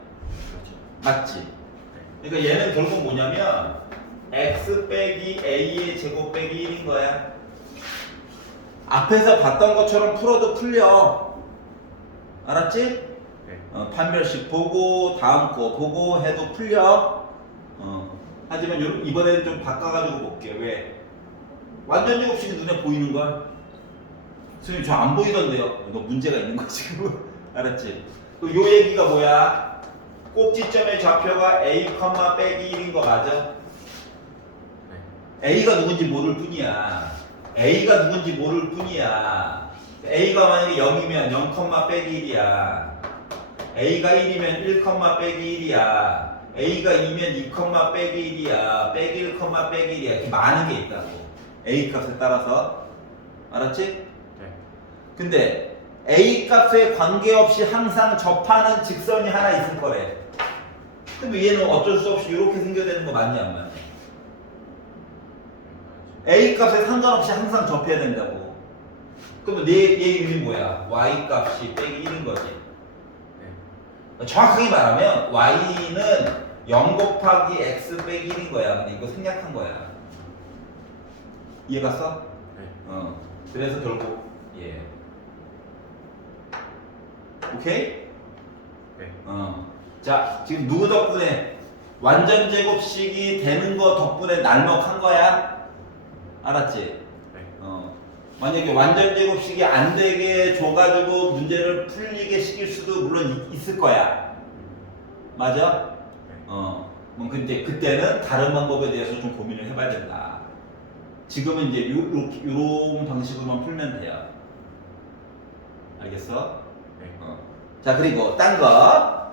그렇죠. 맞지? 그러니까 얘는 결국 뭐냐면 x 빼기 a의 제곱 빼기 1인 거야. 앞에서 봤던 것처럼 풀어도 풀려. 알았지? 네. 판별식 보고 다음 거 보고 해도 풀려. 하지만 이번에는 좀 바꿔가지고 볼게. 왜? 완전 제곱식이 눈에 보이는 걸. 선생님 저 안 보이던데요. 너 문제가 있는 거 지금. 알았지? 요 얘기가 뭐야? 꼭지점의 좌표가 A, 빼기 1인 거 맞아? A가 누군지 모를 뿐이야. A가 누군지 모를 뿐이야. A가 만약에 0이면 0, 빼기 1이야. A가 1이면 1, 빼기 1이야. A가 2면 2, 빼기 1이야. 빼기 1, 빼기 1이야. 이렇게 많은 게 있다고. A 값에 따라서. 알았지? 네. 근데 A 값에 관계없이 항상 접하는 직선이 하나 있을 거래. 그럼 얘는 어쩔 수 없이 이렇게 생겨야 되는 거 맞냐 안 맞냐? A 값에 상관없이 항상 접해야 된다고. 그러면 얘 이름이 뭐야? Y 값이 빼기 1인 거지. 네. 정확하게 말하면 Y는 0 곱하기 X 빼기 1인 거야. 근데 이거 생략한 거야. 이해 갔어? 네. 그래서 결국 예. 오케이? 네. 자, 지금 누구 덕분에 완전 제곱식이 되는 거 덕분에 날먹한 거야? 알았지? 네. 만약에 완전 제곱식이 안 되게 줘가지고 문제를 풀리게 시킬 수도 물론 있을 거야. 맞아? 네. 뭐 근데 그때는 다른 방법에 대해서 좀 고민을 해봐야 된다. 지금은 이제 요런 방식으로만 풀면 돼요. 알겠어? 네. 자, 그리고 딴 거.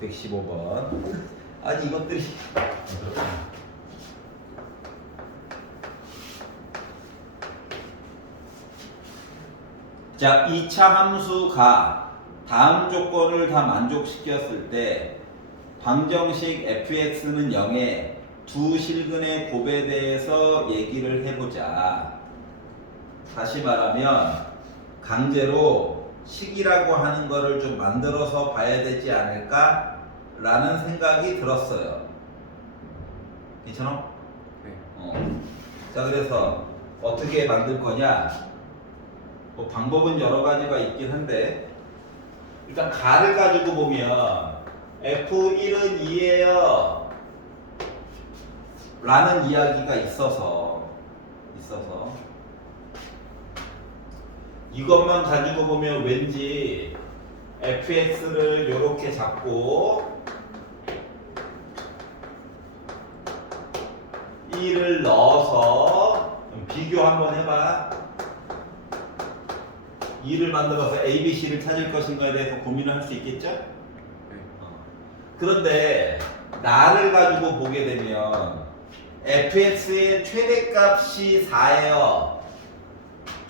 615번. 아니, 이것들이. 자, 2차 함수가 다음 조건을 다 만족시켰을 때 방정식 fx는 0에 두 실근의 곱에 대해서 얘기를 해보자. 다시 말하면 강제로 식이라고 하는 거를 좀 만들어서 봐야 되지 않을까? 라는 생각이 들었어요. 괜찮아? 네. 자, 그래서 어떻게 만들 거냐? 뭐 방법은 여러 가지가 있긴 한데 일단 가를 가지고 보면 F1은 2예요 라는 이야기가 있어서 이것만 가지고 보면 왠지 fx를 이렇게 잡고 1을 넣어서 비교 한번 해봐. 2를 만들어서 a, b, c를 찾을 것인가에 대해서 고민을 할 수 있겠죠? 네. 그런데 나를 가지고 보게 되면 fx의 최대값이 4예요.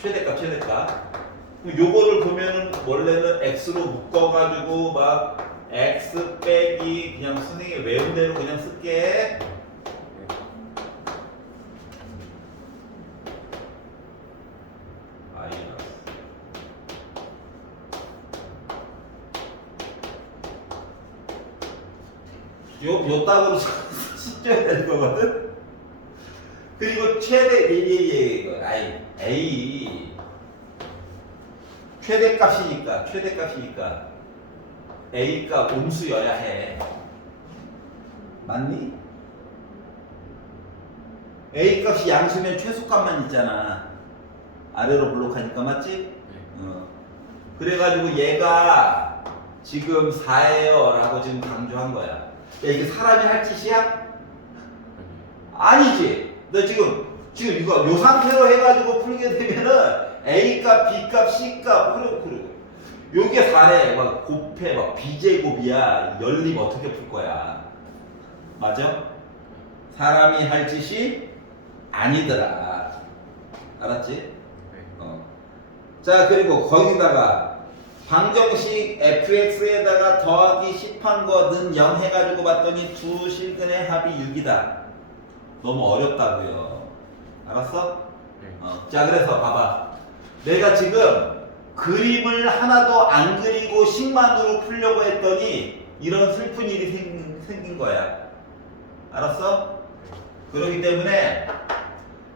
최대값. 요거를 보면은 원래는 x로 묶어가지고 막 x 빼기 그냥 선생님이 외운 대로 그냥 쓸게. 요 딱으로 숫자야 되는 거거든. 그리고 최대 A 최대값이니까 A가 음수여야 해. 맞니? A 값이 양수면 최소값만 있잖아. 아래로 블록하니까 맞지? 네. 그래가지고 얘가 지금 4예요 라고 지금 강조한 거야. 야, 이게 사람이 할 짓이야? 아니지. 너 지금 이거 요 상태로 해가지고 풀게 되면은 A값, B값, C값 그러고 요게 4래. 막 곱해 막 B제곱이야. 열림 어떻게 풀 거야? 맞아? 사람이 할 짓이 아니더라. 알았지? 네. 자, 그리고 거기다가 방정식 fx에다가 더하기 10한 거는 0 해가지고 봤더니 두 실근의 합이 6이다. 너무 어렵다고요. 알았어? 네. 자, 그래서 봐봐. 내가 지금 그림을 하나도 안 그리고 식만으로 풀려고 했더니 이런 슬픈 일이 생긴 거야. 알았어? 그렇기 때문에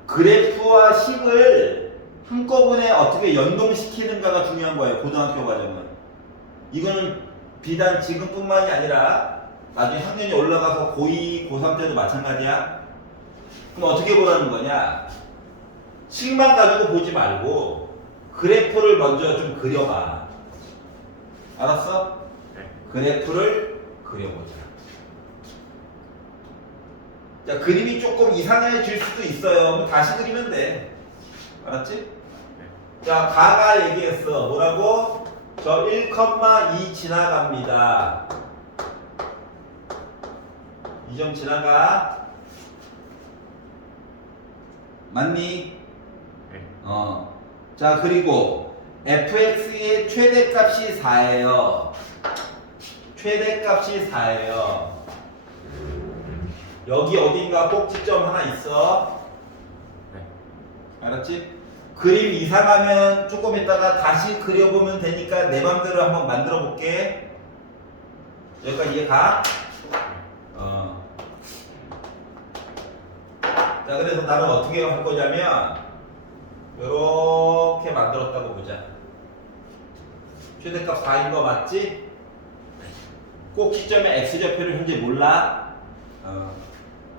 그래프와 식을 한꺼번에 어떻게 연동시키는가가 중요한 거예요. 고등학교 과정은. 이거는 비단 지금뿐만이 아니라 나중에 학년이 올라가서 고2, 고3 때도 마찬가지야. 그럼 어떻게 보라는 거냐? 식만 가지고 보지 말고 그래프를 먼저 좀 그려봐. 알았어? 네. 그래프를 그려보자. 자, 그림이 조금 이상해질 수도 있어요. 그럼 다시 그리면 돼. 알았지? 네. 자, 가가 얘기했어. 뭐라고? 저 1,2 지나갑니다. 이 점 지나가. 맞니? 네. 자, 그리고 fx의 최대값이 4예요. 최대값이 4예요. 여기 어딘가 꼭지점 하나 있어. 네. 알았지? 그림 이상하면 조금 있다가 다시 그려보면 되니까 내 맘대로 한번 만들어 볼게. 여기까지 이해가? 자, 그래서 나는 어떻게 할 거냐면 요렇게 만들었다고 보자. 최대값 4인 거 맞지? 꼭지점의 x좌표를 현재 몰라.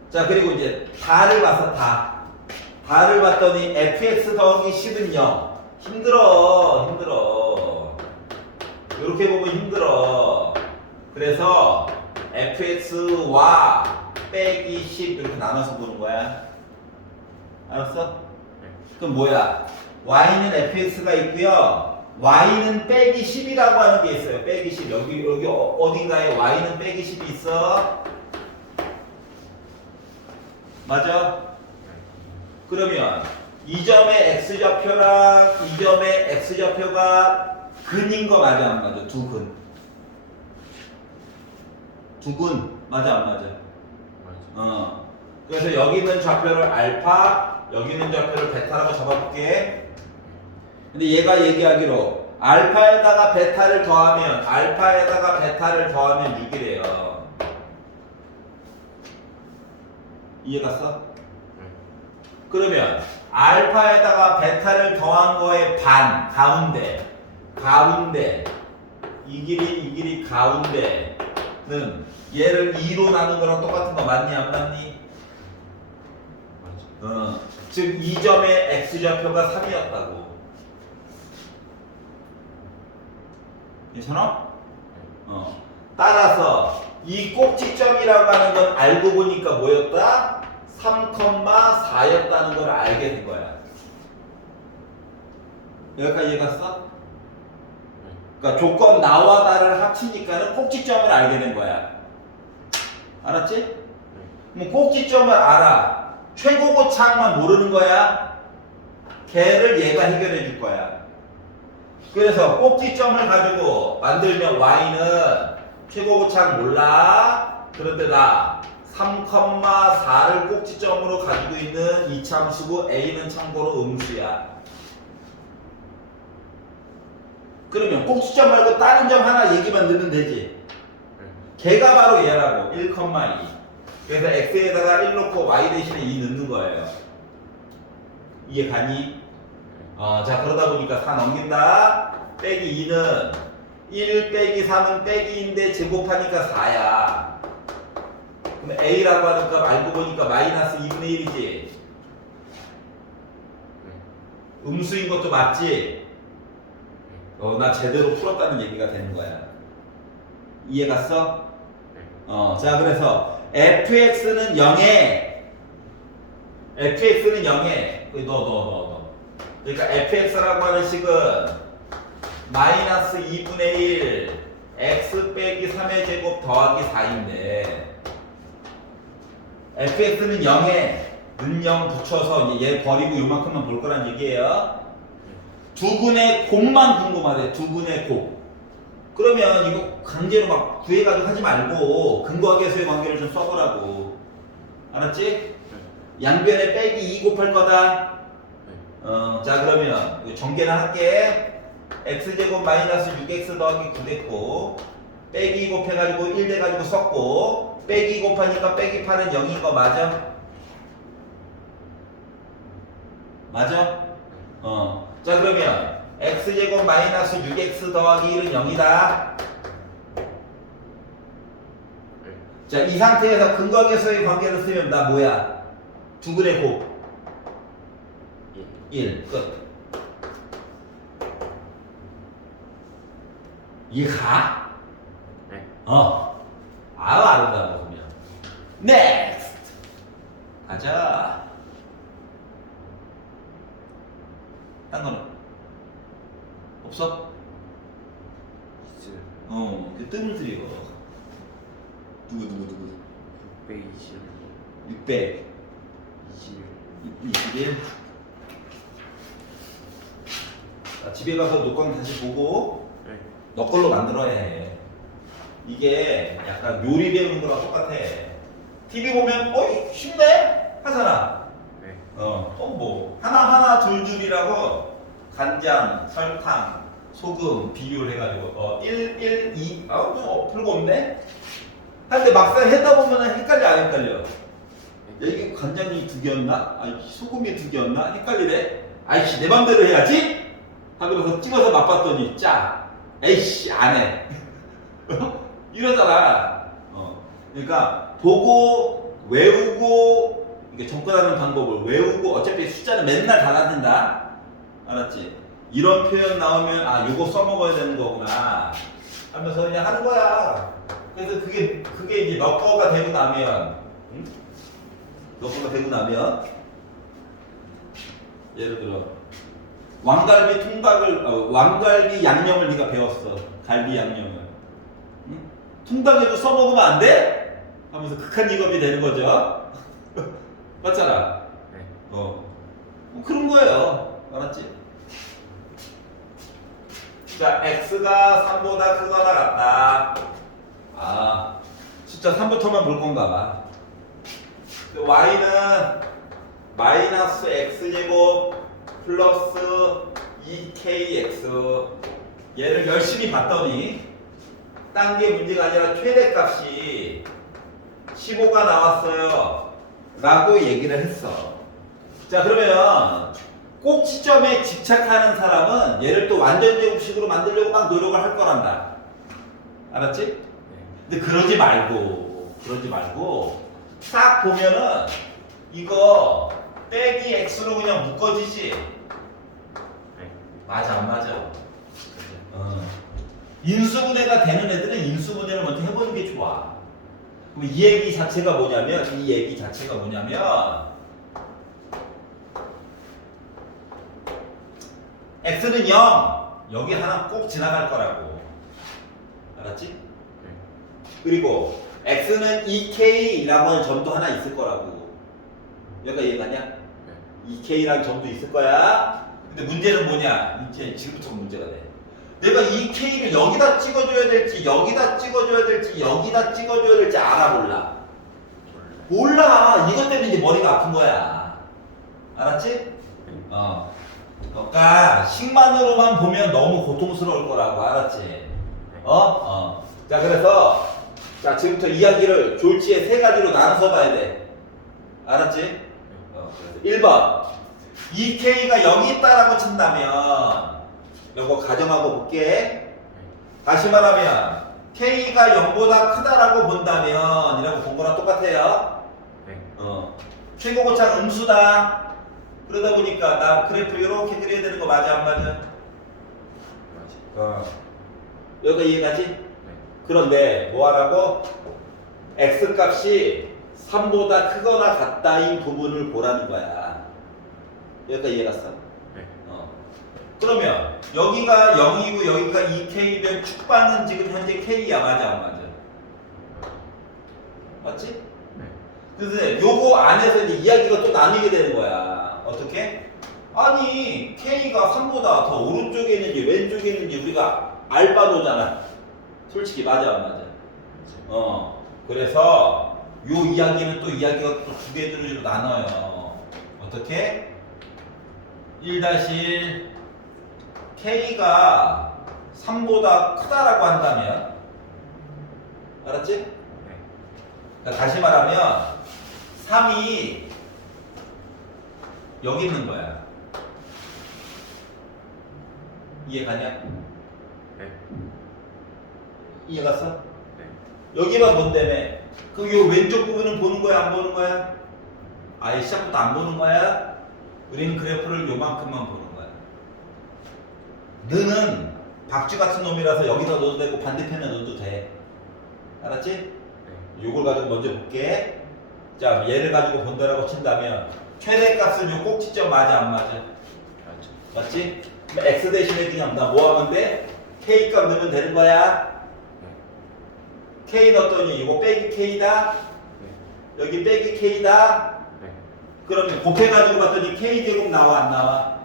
자, 그리고 이제 다를 봐서 다를 봤더니 fx 더하기 10은 0. 힘들어. 이렇게 보면 힘들어. 그래서 fx와 빼기 10 이렇게 나눠서 보는 거야. 알았어? 네. 그럼 뭐야? y는 fx가 있고요. y는 빼기 10이라고 하는 게 있어요. 빼기 10. 여기 어딘가에 y는 빼기 10이 있어. 맞아? 그러면 이 점의 x좌표랑 이 점의 x좌표가 근인 거 맞아 안 맞아? 두 근 맞아 안 맞아? 맞아. 그래서 여기 있는 좌표를 알파, 여기 있는 좌표를 베타라고 잡아볼게. 근데 얘가 얘기하기로 알파에다가 베타를 더하면 6이래요. 이해갔어? 네. 그러면 알파에다가 베타를 더한 거의 반, 가운데 이 길이 가운데는 얘를 2로 나눈 거랑 똑같은 거 맞니 안 맞니? 맞아. 즉 이 점의 x좌표가 3이었다고. 괜찮아? 따라서 이 꼭지점이라고 하는 건 알고 보니까 뭐였다? 3,4였다는 걸 알게 된 거야. 여기까지 이해갔어? 네. 그러니까 조건 나와 나를 합치니까는 꼭지점을 알게 된 거야. 알았지? 네. 그럼 꼭지점을 알아. 최고고차항만 모르는 거야. 걔를 얘가 해결해 줄 거야. 그래서 꼭지점을 가지고 만들면 y는 최고고차항 몰라. 그런데 나 3,4를 꼭지점으로 가지고 있는 이참수고 a는 참고로 음수야. 그러면 꼭지점 말고 다른 점 하나 얘기만 넣으면 되지. 네. 걔가 바로 얘라고. 1,2. 그래서 x에다가 1 넣고 y 대신에 2 넣는 거예요. 이해 가니? 자, 그러다 보니까 4 넘긴다. 빼기 2는 1 빼기 3은 빼기인데 제곱하니까 4야. 그럼 a라고 하는 값 알고 보니까 마이너스 2분의 1이지. 네. 음수인 것도 맞지? 나 제대로 풀었다는 얘기가 되는 거야. 이해 갔어? 네. 자, 그래서 fx는 0에 너. 그러니까 fx라고 하는 식은 마이너스 2분의 1 x 빼기 3의 제곱 더하기 4인데 fx는 0에 는 0 붙여서 이제 얘 버리고 요만큼만 볼 거란 얘기예요. 두 근의 곱만 궁금하대. 두 근의 곱. 그러면 이거 강제로 막 구해가지고 하지 말고 근거계수의 관계를 좀 써보라고. 알았지? 양변에 빼기 2 곱할 거다. 자, 그러면 이거 전개는 할게. x제곱 마이너스 6x 더하기 9 됐고 빼기 2 곱해가지고 1 돼가지고 썼고 빼기 2 곱하니까 빼기 8은 0인 거 맞아? 맞아? 자, 그러면 x제곱 마이너스 6x 더하기 1은 0이다. 자, 이 상태에서 근거계수의 관계를 쓰면 나 뭐야? 두근의 곱 1. 1. 끝. 이해가? 네. 아유, 아름다워, 보면. Next! 가자. 딴 거는? 없어? 있어요. 그 뜸을 들이고. 누구. 620. 600. 21. 21. 자, 집에 가서 녹광 다시 보고, 네. 너 걸로 만들어야 해. 이게 약간 요리 배우는 거랑 똑같아. TV 보면, 어이, 쉽네? 하잖아. 네. 또 뭐, 하나하나 둘둘이라고 간장, 설탕, 소금 비율 해가지고, 1, 1, 2, 좀 별거 없네? 근데 막상 해다 보면 헷갈려, 안 헷갈려? 야, 이게 간장이 2개였나? 소금이 2개였나? 헷갈리네? 아이씨, 내 맘대로 해야지? 하고서 찍어서 맛봤더니 짜. 에이씨, 안 해. 이러잖아. 그러니까 보고 외우고 이게 접근하는 방법을 외우고 어차피 숫자는 맨날 달아든다. 알았지? 이런 표현 나오면 요거 써먹어야 되는 거구나 하면서 그냥 하는 거야. 그래서 그게 이제 너 거가 되고 나면, 응? 너 거가 되고 나면 예를 들어 왕갈비 통닭을 왕갈비 양념을 네가 배웠어. 갈비 양념을. 응? 통닭에도 써먹으면 안 돼? 하면서 극한 직업이 되는 거죠. 맞잖아. 네. 뭐 그런 거예요. 알았지? 자, x가 3보다 크거나 같다. 숫자 3부터만 볼 건가 봐. y는 마이너스 x제곱 플러스 2kx. 얘를 열심히 봤더니 딴 게 문제가 아니라 최대값이 15가 나왔어요 라고 얘기를 했어. 자, 그러면 꼭지점에 집착하는 사람은 얘를 또 완전제곱식으로 만들려고 막 노력을 할 거란다. 알았지? 네. 근데 그러지 말고 싹 보면은 이거 빼기 x로 그냥 묶어지지. 네. 맞아, 안 맞아? 인수분해가 되는 애들은 인수분해를 먼저 해보는 게 좋아. 그럼 이 얘기 자체가 뭐냐면 x는 0 여기 하나 꼭 지나갈 거라고. 알았지? 네. 그리고 x는 2k라고 하는 점도 하나 있을 거라고. 여기가 이해가냐? 네. 2k라는 점도 있을 거야. 근데 문제는 뭐냐? 이제 지금부터 문제가 돼. 내가 2k를 여기다 찍어줘야 될지 여기다 찍어줘야 될지 여기다 찍어줘야 될지 알아 몰라? 몰라. 이것 때문에 이제 머리가 아픈 거야. 알았지? 그러니까 식만으로만 보면 너무 고통스러울 거라고. 알았지? 자, 그래서 자, 지금부터 이야기를 졸지에 3가지로 나눠서 봐야 돼. 알았지? 그래서 1번 2k가 여기 있다라고 친다면 요거 가정하고 볼게. 다시 말하면 k가 0보다 크다라고 본다면 이라고 본 거랑 똑같아요. 네. 최고고차는 음수다. 그러다 보니까 나 그래프 이렇게 그려야 되는 거 맞아, 안 맞아? 맞아. 여기가 이해가지? 네. 그런데 뭐 하라고? x 값이 3보다 크거나 같다인 부분을 보라는 거야. 여기가 이해갔어? 네. 그러면 여기가 0이고 여기가 2k면 축방은 지금 현재 k야. 맞아, 안 맞아? 맞지? 네. 근데 요거 안에서 이제 이야기가 또 나뉘게 되는 거야. 어떻게? 아니 k가 3보다 더 오른쪽에 있는지 왼쪽에 있는지 우리가 알바노잖아. 솔직히 맞아, 안 맞아? 그래서 요 이야기는 또 이야기가 또 2개로 나눠요. 어떻게? 1-1 k가 3보다 크다라고 한다면, 알았지? 네. 그러니까 다시 말하면 3이 여기 있는 거야. 이해가냐? 네. 이해갔어? 네. 여기만 본다며. 그럼 요 왼쪽 부분은 보는 거야, 안 보는 거야? 아예 시작부터 안 보는 거야? 우리는 그래프를 요만큼만 보는 거야. 너는 박쥐 같은 놈이라서 여기다 넣어도 되고 반대편에 넣어도 돼. 알았지? 네. 요걸 가지고 먼저 볼게. 자, 얘를 가지고 본다라고 친다면 최대값은 요 꼭지점 맞아 안 맞아? 맞죠. 맞지? 그럼 x 대신에 그냥 나 뭐 하면 돼? k 값 넣으면 되는 거야. 네. k 넣었더니 이거 빼기 k다. 네. 여기 빼기 k다. 네. 그러면 곱해가지고 봤더니 k제곱 나와 안 나와? 나와요.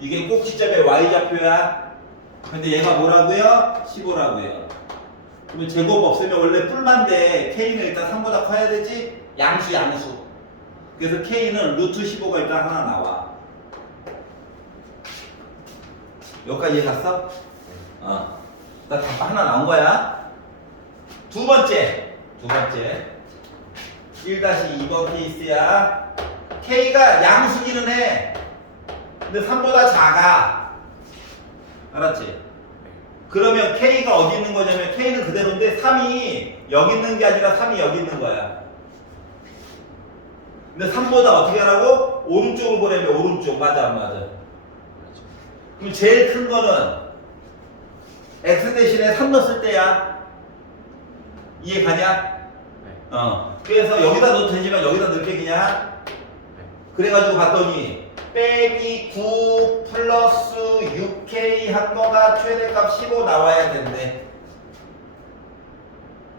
이게 꼭지점의 y좌표야. 근데 얘가 뭐라고요? 15라고요. 그러면 제곱 없으면 원래 뿔만데 k는 일단 3보다 커야 되지? 양수. 그래서 k는 루트 15가 일단 하나 나와. 여기까지 이해 갔어? 일단 답 하나 나온 거야. 두 번째 1-2번 케이스야. k가 양수기는 해. 근데 3보다 작아. 알았지? 그러면 k가 어디 있는 거냐면 k는 그대로인데 3이 여기 있는 게 아니라 3이 여기 있는 거야. 근데 3보다 어떻게 하라고? 오른쪽으로 보내면 오른쪽. 맞아 안 맞아? 맞죠. 그럼 제일 큰 거는 x 대신에 3 넣었을 때야. 이해 가냐? 네. 그래서 여기다 넣어도 되지만 여기다 넣을게 그냥. 네. 그래가지고 봤더니 빼기 9 플러스 6k 한 거가 최대값 15 나와야 된대.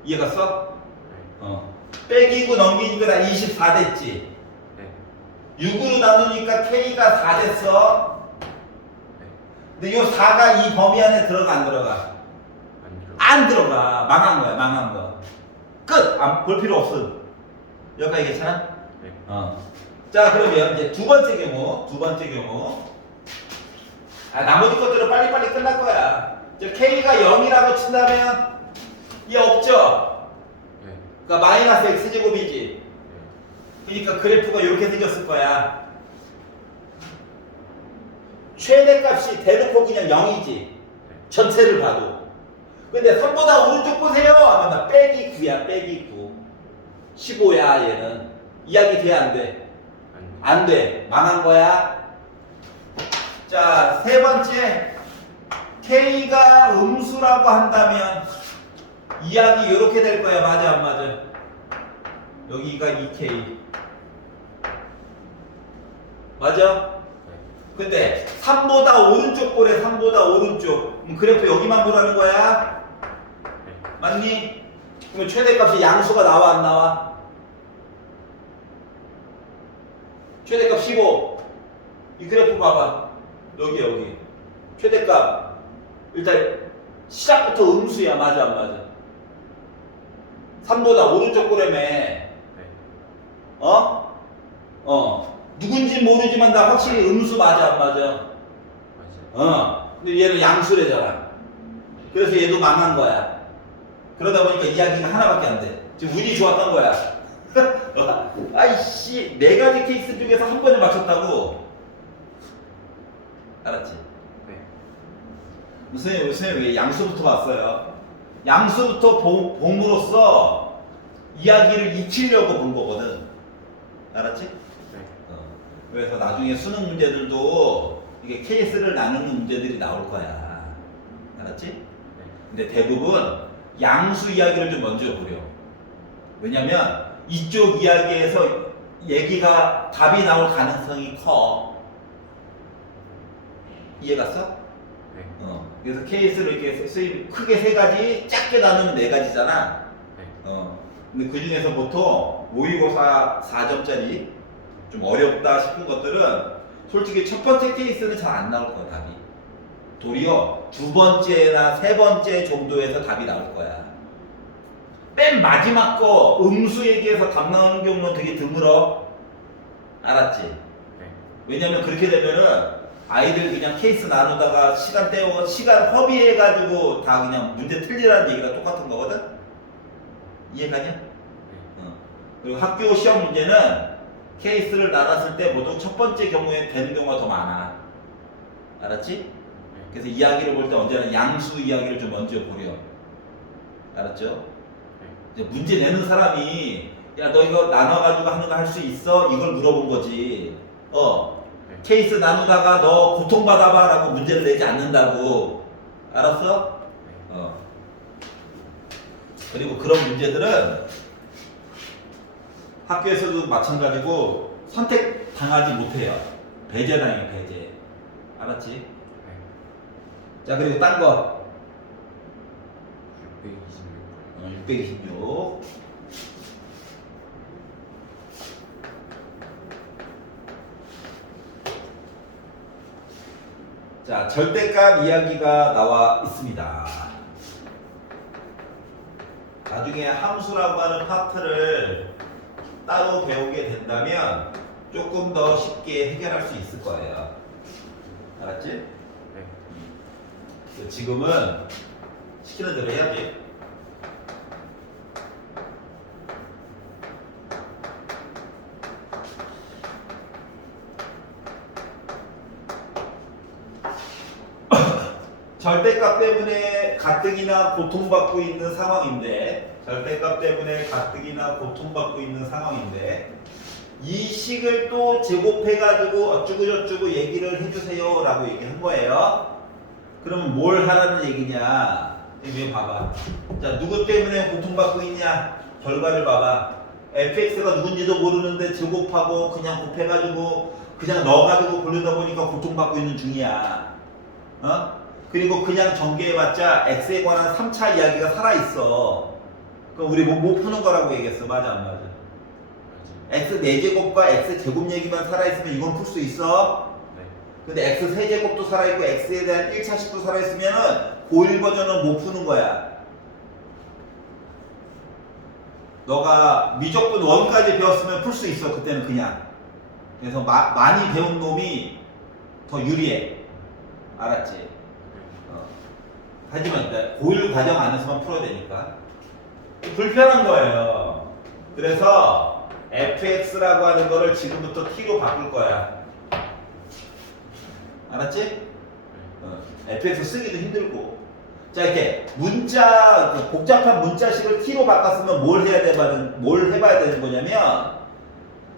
이해 갔어? 네. 빼기 9 넘기니까 나 24 됐지. 네. 6으로 나누니까 k가 4 됐어. 네. 근데 이 4가 이 범위 안에 들어가 안 들어가? 안 들어. 안 들어가. 망한 거야, 망한 거. 끝! 볼 필요 없음. 여기까지 괜찮아? 네. 자, 그러면 이제 두 번째 경우. 나머지 것들은 빨리빨리 끝날 거야. k가 0이라고 친다면 얘 없죠? 네. 그러니까 마이너스 x제곱이지. 네. 그러니까 그래프가 이렇게 생겼을 거야. 최대값이 대놓고 그냥 0이지. 전체를 봐도. 근데 3보다 오른쪽 보세요 하면 나 빼기 9야. 빼기 9. 15야 얘는. 이야기 돼 안 돼? 안 돼. 망한 거야. 자, 세 번째. k가 음수라고 한다면 이야기 이렇게 될 거야. 맞아 안 맞아? 여기가 2k. 맞아? 근데 3보다 오른쪽 보래. 3보다 오른쪽. 그럼 그래프 여기만 보라는 거야. 맞니? 그러면 최대값이 양수가 나와 안 나와? 최대값 15. 이 그래프 봐봐. 여기. 최대값. 일단 시작부터 음수야. 맞아 안 맞아? 3보다 오른쪽 보래매. 누군지 모르지만 나 확실히 음수 맞아 안 맞아? 근데 얘는 양수래잖아. 그래서 얘도 망한 거야. 그러다 보니까 이야기가 하나밖에 안 돼. 지금 운이 좋았던 거야. 아이씨, 네 가지 케이스 중에서 한 번에 맞췄다고. 알았지? 네. 선생님 왜 양수부터 봤어요? 양수부터 봄으로써 이야기를 익히려고 본 거거든. 알았지? 네. 그래서 나중에 수능 문제들도 이게 케이스를 나누는 문제들이 나올 거야. 알았지? 네. 근데 대부분 양수 이야기를 좀 먼저 보려. 왜냐면 이쪽 이야기에서 얘기가 답이 나올 가능성이 커. 이해 갔어? 네. 그래서 케이스를 이렇게 수입 크게 세 가지, 작게 나누면 네 가지잖아. 네. 근데 그 중에서 보통 모의고사 4점짜리 좀 어렵다 싶은 것들은 솔직히 첫 번째 케이스는 잘 안 나올 거야, 답이. 도리어 두 번째나 세 번째 정도에서 답이 나올 거야. 맨 마지막 거 음수 얘기해서 답 나오는 경우는 되게 드물어. 알았지? 네. 왜냐면 그렇게 되면은 아이들 그냥 케이스 나누다가 시간 때워, 시간 허비해가지고 다 그냥 문제 틀리라는 얘기가 똑같은 거거든? 이해가냐? 네. 그리고 학교 시험 문제는 케이스를 나눴을 때 보통 첫 번째 경우에 되는 경우가 더 많아. 알았지? 그래서 이야기를 볼 때 언제나 양수 이야기를 좀 먼저 보려. 알았죠? 네. 이제 문제 내는 사람이 야, 너 이거 나눠가지고 하는 거 할 수 있어? 이걸 물어본 거지. 네. 케이스 나누다가 너 고통받아봐 라고 문제를 내지 않는다고. 알았어? 네. 그리고 그런 문제들은 학교에서도 마찬가지고 선택당하지 못해요. 배제당해요, 배제. 알았지? 네. 자, 그리고 딴 거. 626. 626. 자, 절대값 이야기가 나와 있습니다. 나중에 함수라고 하는 파트를 따로 배우게 된다면 조금 더 쉽게 해결할 수 있을 거예요. 알았지? 네. 지금은 시키는 대로 해야지. 절대값 때문에 가뜩이나 고통받고 있는 상황인데, 절대값 때문에 가뜩이나 고통받고 있는 상황인데, 이 식을 또 제곱해가지고 어쩌고저쩌고 얘기를 해주세요 라고 얘기한 거예요. 그러면 뭘 하라는 얘기냐? 여기 봐봐. 자, 누구 때문에 고통받고 있냐? 결과를 봐봐. fx가 누군지도 모르는데 제곱하고 그냥 곱해가지고 그냥 넣어가지고 고르다 보니까 고통받고 있는 중이야. 그리고 그냥 전개해봤자 x에 관한 3차 이야기가 살아있어. 그럼 우리 못 푸는 거라고 얘기했어. 맞아 안 맞아? x 4제곱과 x 제곱 얘기만 살아있으면 이건 풀 수 있어? 네. 근데 x 세제곱도 살아있고 x에 대한 1차식도 살아있으면은 고1 버전은 못 푸는 거야. 너가 미적분 1까지 배웠으면 풀 수 있어. 그때는 그냥. 그래서 많이 배운 놈이 더 유리해. 알았지? 하지만 고1 과정 안에서만 풀어야 되니까 불편한 거예요. 그래서 fx라고 하는 거를 지금부터 t로 바꿀 거야. 알았지? fx 쓰기도 힘들고. 자, 이렇게 문자, 복잡한 문자식을 t로 바꿨으면 뭘 해봐야 되는 거냐면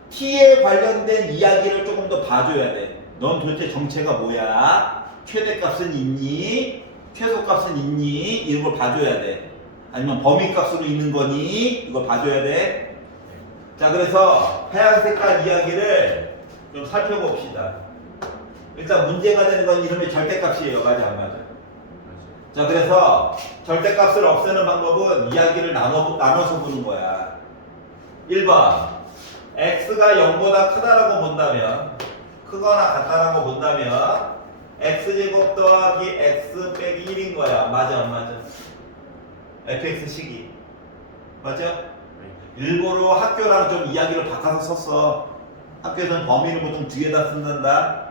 t에 관련된 이야기를 조금 더 봐줘야 돼. 넌 도대체 정체가 뭐야? 최대값은 있니? 최소값은 있니? 이런 걸 봐줘야 돼. 아니면 범위값으로 있는 거니? 이걸 봐줘야 돼. 자, 그래서 하얀 색깔 이야기를 좀 살펴봅시다. 일단 문제가 되는 건 이름이 절대값이에요. 맞아 안 맞아? 자, 그래서 절대값을 없애는 방법은 이야기를 나눠서 보는 거야. 1번 x가 0보다 크다라고 본다면, 크거나 같다라고 본다면 x제곱 더하기 x 빼기 1인 거야. 맞아 안 맞아? fx식이 맞아? 일부러 학교랑 좀 이야기를 바꿔서 썼어. 학교에서는 범위를 보통 뒤에다 쓴단다.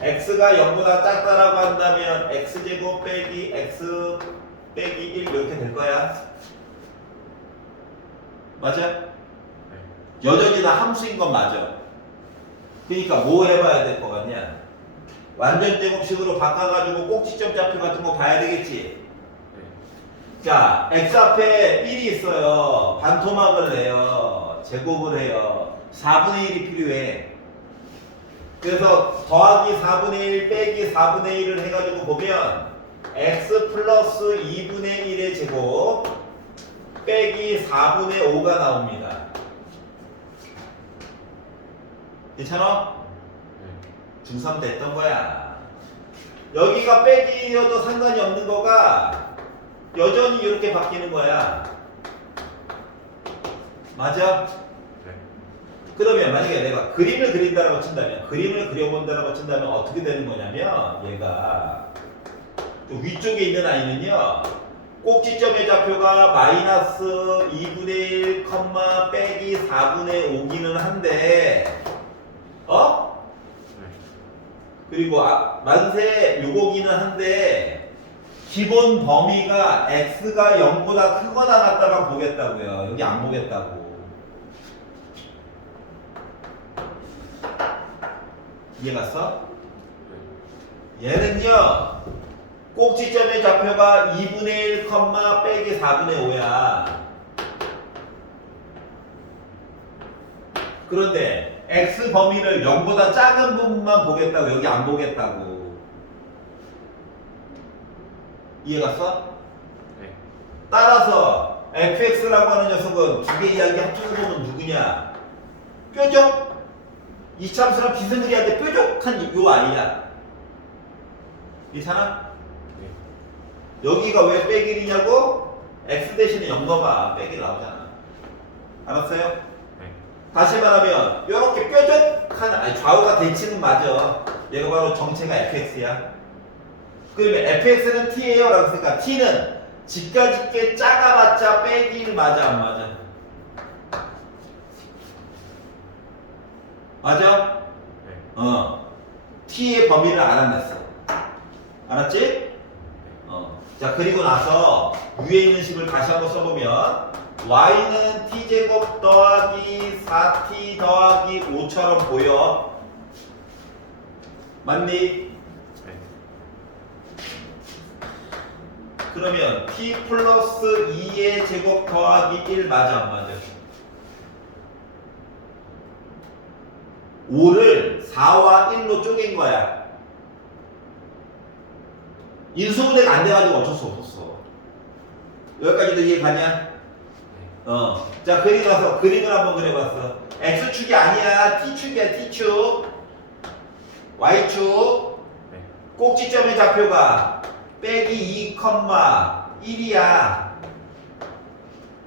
x가 0보다 작다라고 한다면 x제곱 빼기 x 빼기 1 이렇게 될 거야. 맞아? 여전히 다 함수인 건 맞아. 그러니까 뭐 해봐야 될 것 같냐? 완전 제곱식으로 바꿔가지고 꼭지점 좌표 같은 거 봐야 되겠지? 자, x 앞에 1이 있어요. 반토막을 내요. 제곱을 해요. 4분의 1이 필요해. 그래서 더하기 4분의 1 빼기 4분의 1을 해가지고 보면 x 플러스 2분의 1의 제곱 빼기 4분의 5가 나옵니다. 괜찮아? 중3 됐던 거야. 여기가 빼기여도 상관이 없는 거가 여전히 이렇게 바뀌는 거야. 맞아? 그러면 만약에 내가 그림을 그린다라고 친다면, 그림을 그려본다라고 친다면 어떻게 되는 거냐면, 얘가 위쪽에 있는 아이는요, 꼭지점의 좌표가 마이너스 2분의 1, 빼기 4분의 5기는 한데, 그리고 만세 요거기는 한데, 기본 범위가 x가 0보다 크거나 같다만 보겠다고요. 여기 안 보겠다고. 이해 갔어? 얘는요, 꼭지점의 좌표가 2분의 1, 빼기 4분의 5야. 그런데 x 범위를 0보다 작은 부분만 보겠다고 여기 안 보겠다고. 이해갔어? 네. 따라서 fx라고 하는 녀석은 두 개 이야기 합쳐서 보면 누구냐? 뾰족. 이 참수랑 비스무리한데 뾰족한 요 아이야. 괜찮아? 네. 여기가 왜 빼길이냐고? x 대신에 0 넣어봐. 빼길 나오잖아. 알았어요? 네. 다시 말하면 이렇게 뾰족한 아니 좌우가 대칭은 맞아. 얘가 바로 정체가 fx야. 그러면 fx는 t예요 라고 했으니까 t는 집까짓게 작아봤자 빼길 맞아 안 맞아? 맞아? 네. t의 범위를 알아냈어. 알았지? 자 그리고 나서 위에 있는 식을 다시 한번 써보면 y는 t제곱 더하기 4t 더하기 5처럼 보여. 맞니? 네. 그러면 t 플러스 2의 제곱 더하기 1 맞아 안 맞아? 5를 4와 1로 쪼갠 거야. 인수분해가 안 돼가지고 어쩔 수 없었어. 여기까지도 이해 가냐? 자, 그리고 나서 그림을 한번 그려봤어. X축이 아니야. T축이야, T축. Y축. 네. 꼭지점의 좌표가 빼기 2,1이야.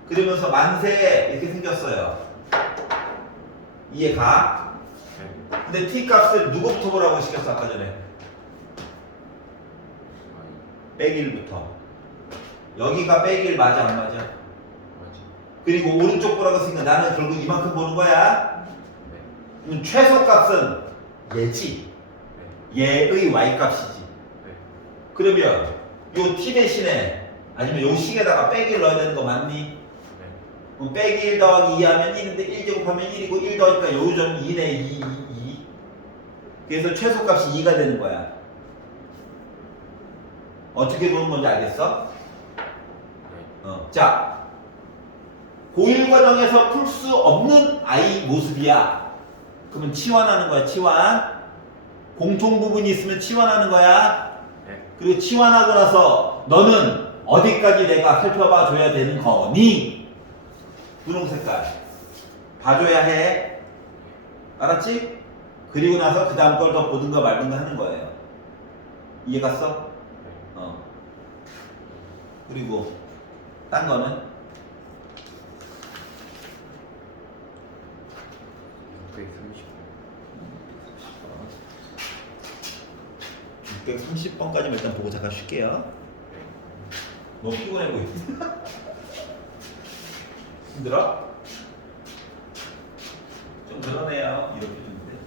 그러면서 만세 이렇게 생겼어요. 이해가? 네. 근데 T 값을 누구부터 보라고 시켰어, 아까 전에? 빼기 1부터. 여기가 빼기 1 맞아, 안 맞아? 맞아. 그리고 오른쪽 보라고 했으니까 나는 결국 이만큼 보는 거야. 네. 그럼 최소값은 얘지. 네. 얘의 y값이지. 네. 그러면 요 t 대신에 아니면 요 식에다가 빼기를 넣어야 되는 거 맞니? 네. 그럼 빼기 1 더하기 2 하면 1인데 1 제곱하면 1이고 1 더하니까 요 점 2네 2. 그래서 최소값이 2가 되는 거야. 어떻게 보는 건지 알겠어? 네. 자, 고1 과정에서 풀 수 없는 아이 모습이야. 그러면 치환하는 거야, 치환. 공통 부분이 있으면 치환하는 거야. 네. 그리고 치환하고 나서 너는 어디까지 내가 살펴봐 줘야 되는 거니? 분홍 색깔. 봐줘야 해. 알았지? 그리고 나서 그 다음 걸 더 보든가 말든가 하는 거예요. 이해 갔어? 그리고 딴 거는 630번까지만 일단 보고 잠깐 쉴게요. 너무 피곤해 보이네. 힘들어? 좀 늘어내요. 이렇게 좀 돼.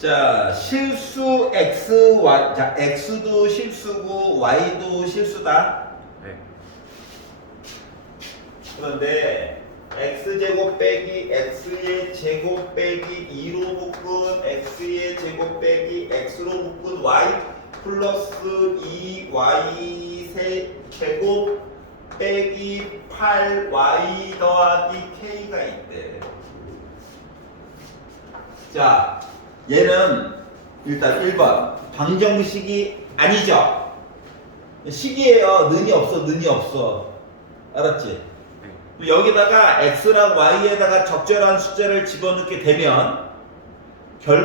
자, 실수 x, y, 자, x도 실수고 y도 실수다. 네. 그런데 x제곱 빼기 x의 제곱 빼기 2로 묶은 x의 제곱 빼기 x로 묶은 y 플러스 2y 제곱 빼기 8y 더하기 k가 있대. 자, 얘는 일단 1번 방정식이 아니죠. 식이에요. 는이 없어, 는이 없어. 알았지? 네. 여기다가 x랑 y에다가 적절한 숫자를 집어넣게 되면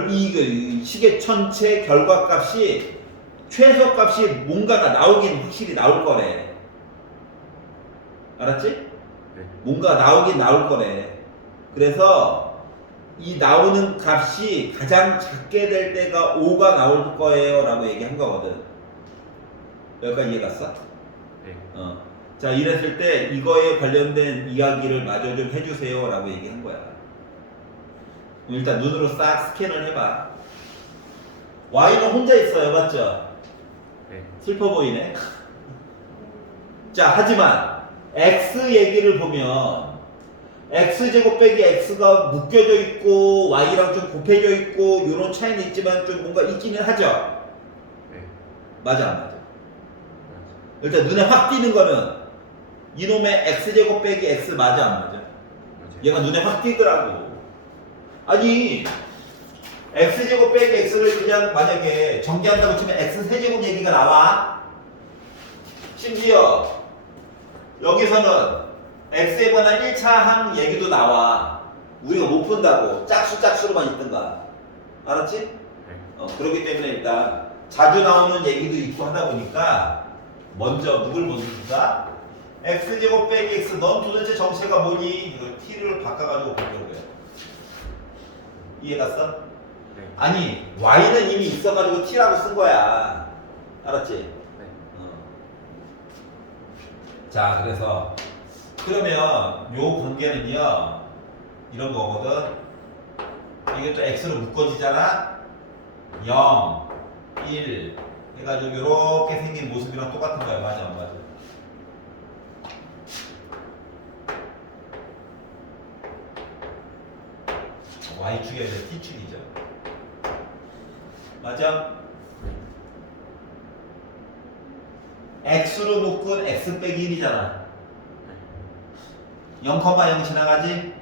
이 식의 전체 결과값이 최소값이 뭔가가 나오긴 확실히 나올 거래. 알았지? 네. 뭔가 나오긴 나올 거래. 그래서 이 나오는 값이 가장 작게 될 때가 5가 나올 거예요 라고 얘기한 거거든. 여기까지 이해 갔어? 네. 자, 이랬을 때 이거에 관련된 이야기를 마저 좀 해주세요 라고 얘기한 거야. 일단 눈으로 싹 스캔을 해봐. y는 혼자 있어요, 맞죠? 네. 슬퍼 보이네. 자, 하지만 x 얘기를 보면 x제곱 빼기 x가 묶여져 있고 y랑 좀 곱해져 있고 이런 차이는 있지만 좀 뭔가 있기는 하죠. 네. 맞아 안 맞아? 일단 눈에 확 띄는 거는 이놈의 x제곱 빼기 x 맞아 안 맞아? 맞아요. 얘가 눈에 확 띄더라고. 아니 x제곱 빼기 x를 그냥 만약에 정리한다고 치면 x세제곱 얘기가 나와. 심지어 여기서는 x에 관한 1차 항 얘기도 나와. 우리가 못 푼다고 짝수로만 있던가. 알았지? 네. 그렇기 때문에 일단 자주 나오는 얘기도 있고 하다 보니까 먼저 누굴 보는가? x제곱 빼기 x 넌 도대체 정체가 뭐니? 이거 t를 바꿔가지고 보려고요. 이해갔어? 네. 아니 y는 이미 있어가지고 t라고 쓴 거야. 알았지? 네. 자 그래서 그러면 요 관계는요 이런 거거든. 이게 또 x로 묶어지잖아. 0, 1 해가지고 이렇게 생긴 모습이랑 똑같은 거야. 맞아 안 맞아? y축이 아니라 t축이죠. 맞아? x로 묶은 x 빼기 1이잖아. 0,0 지나가지?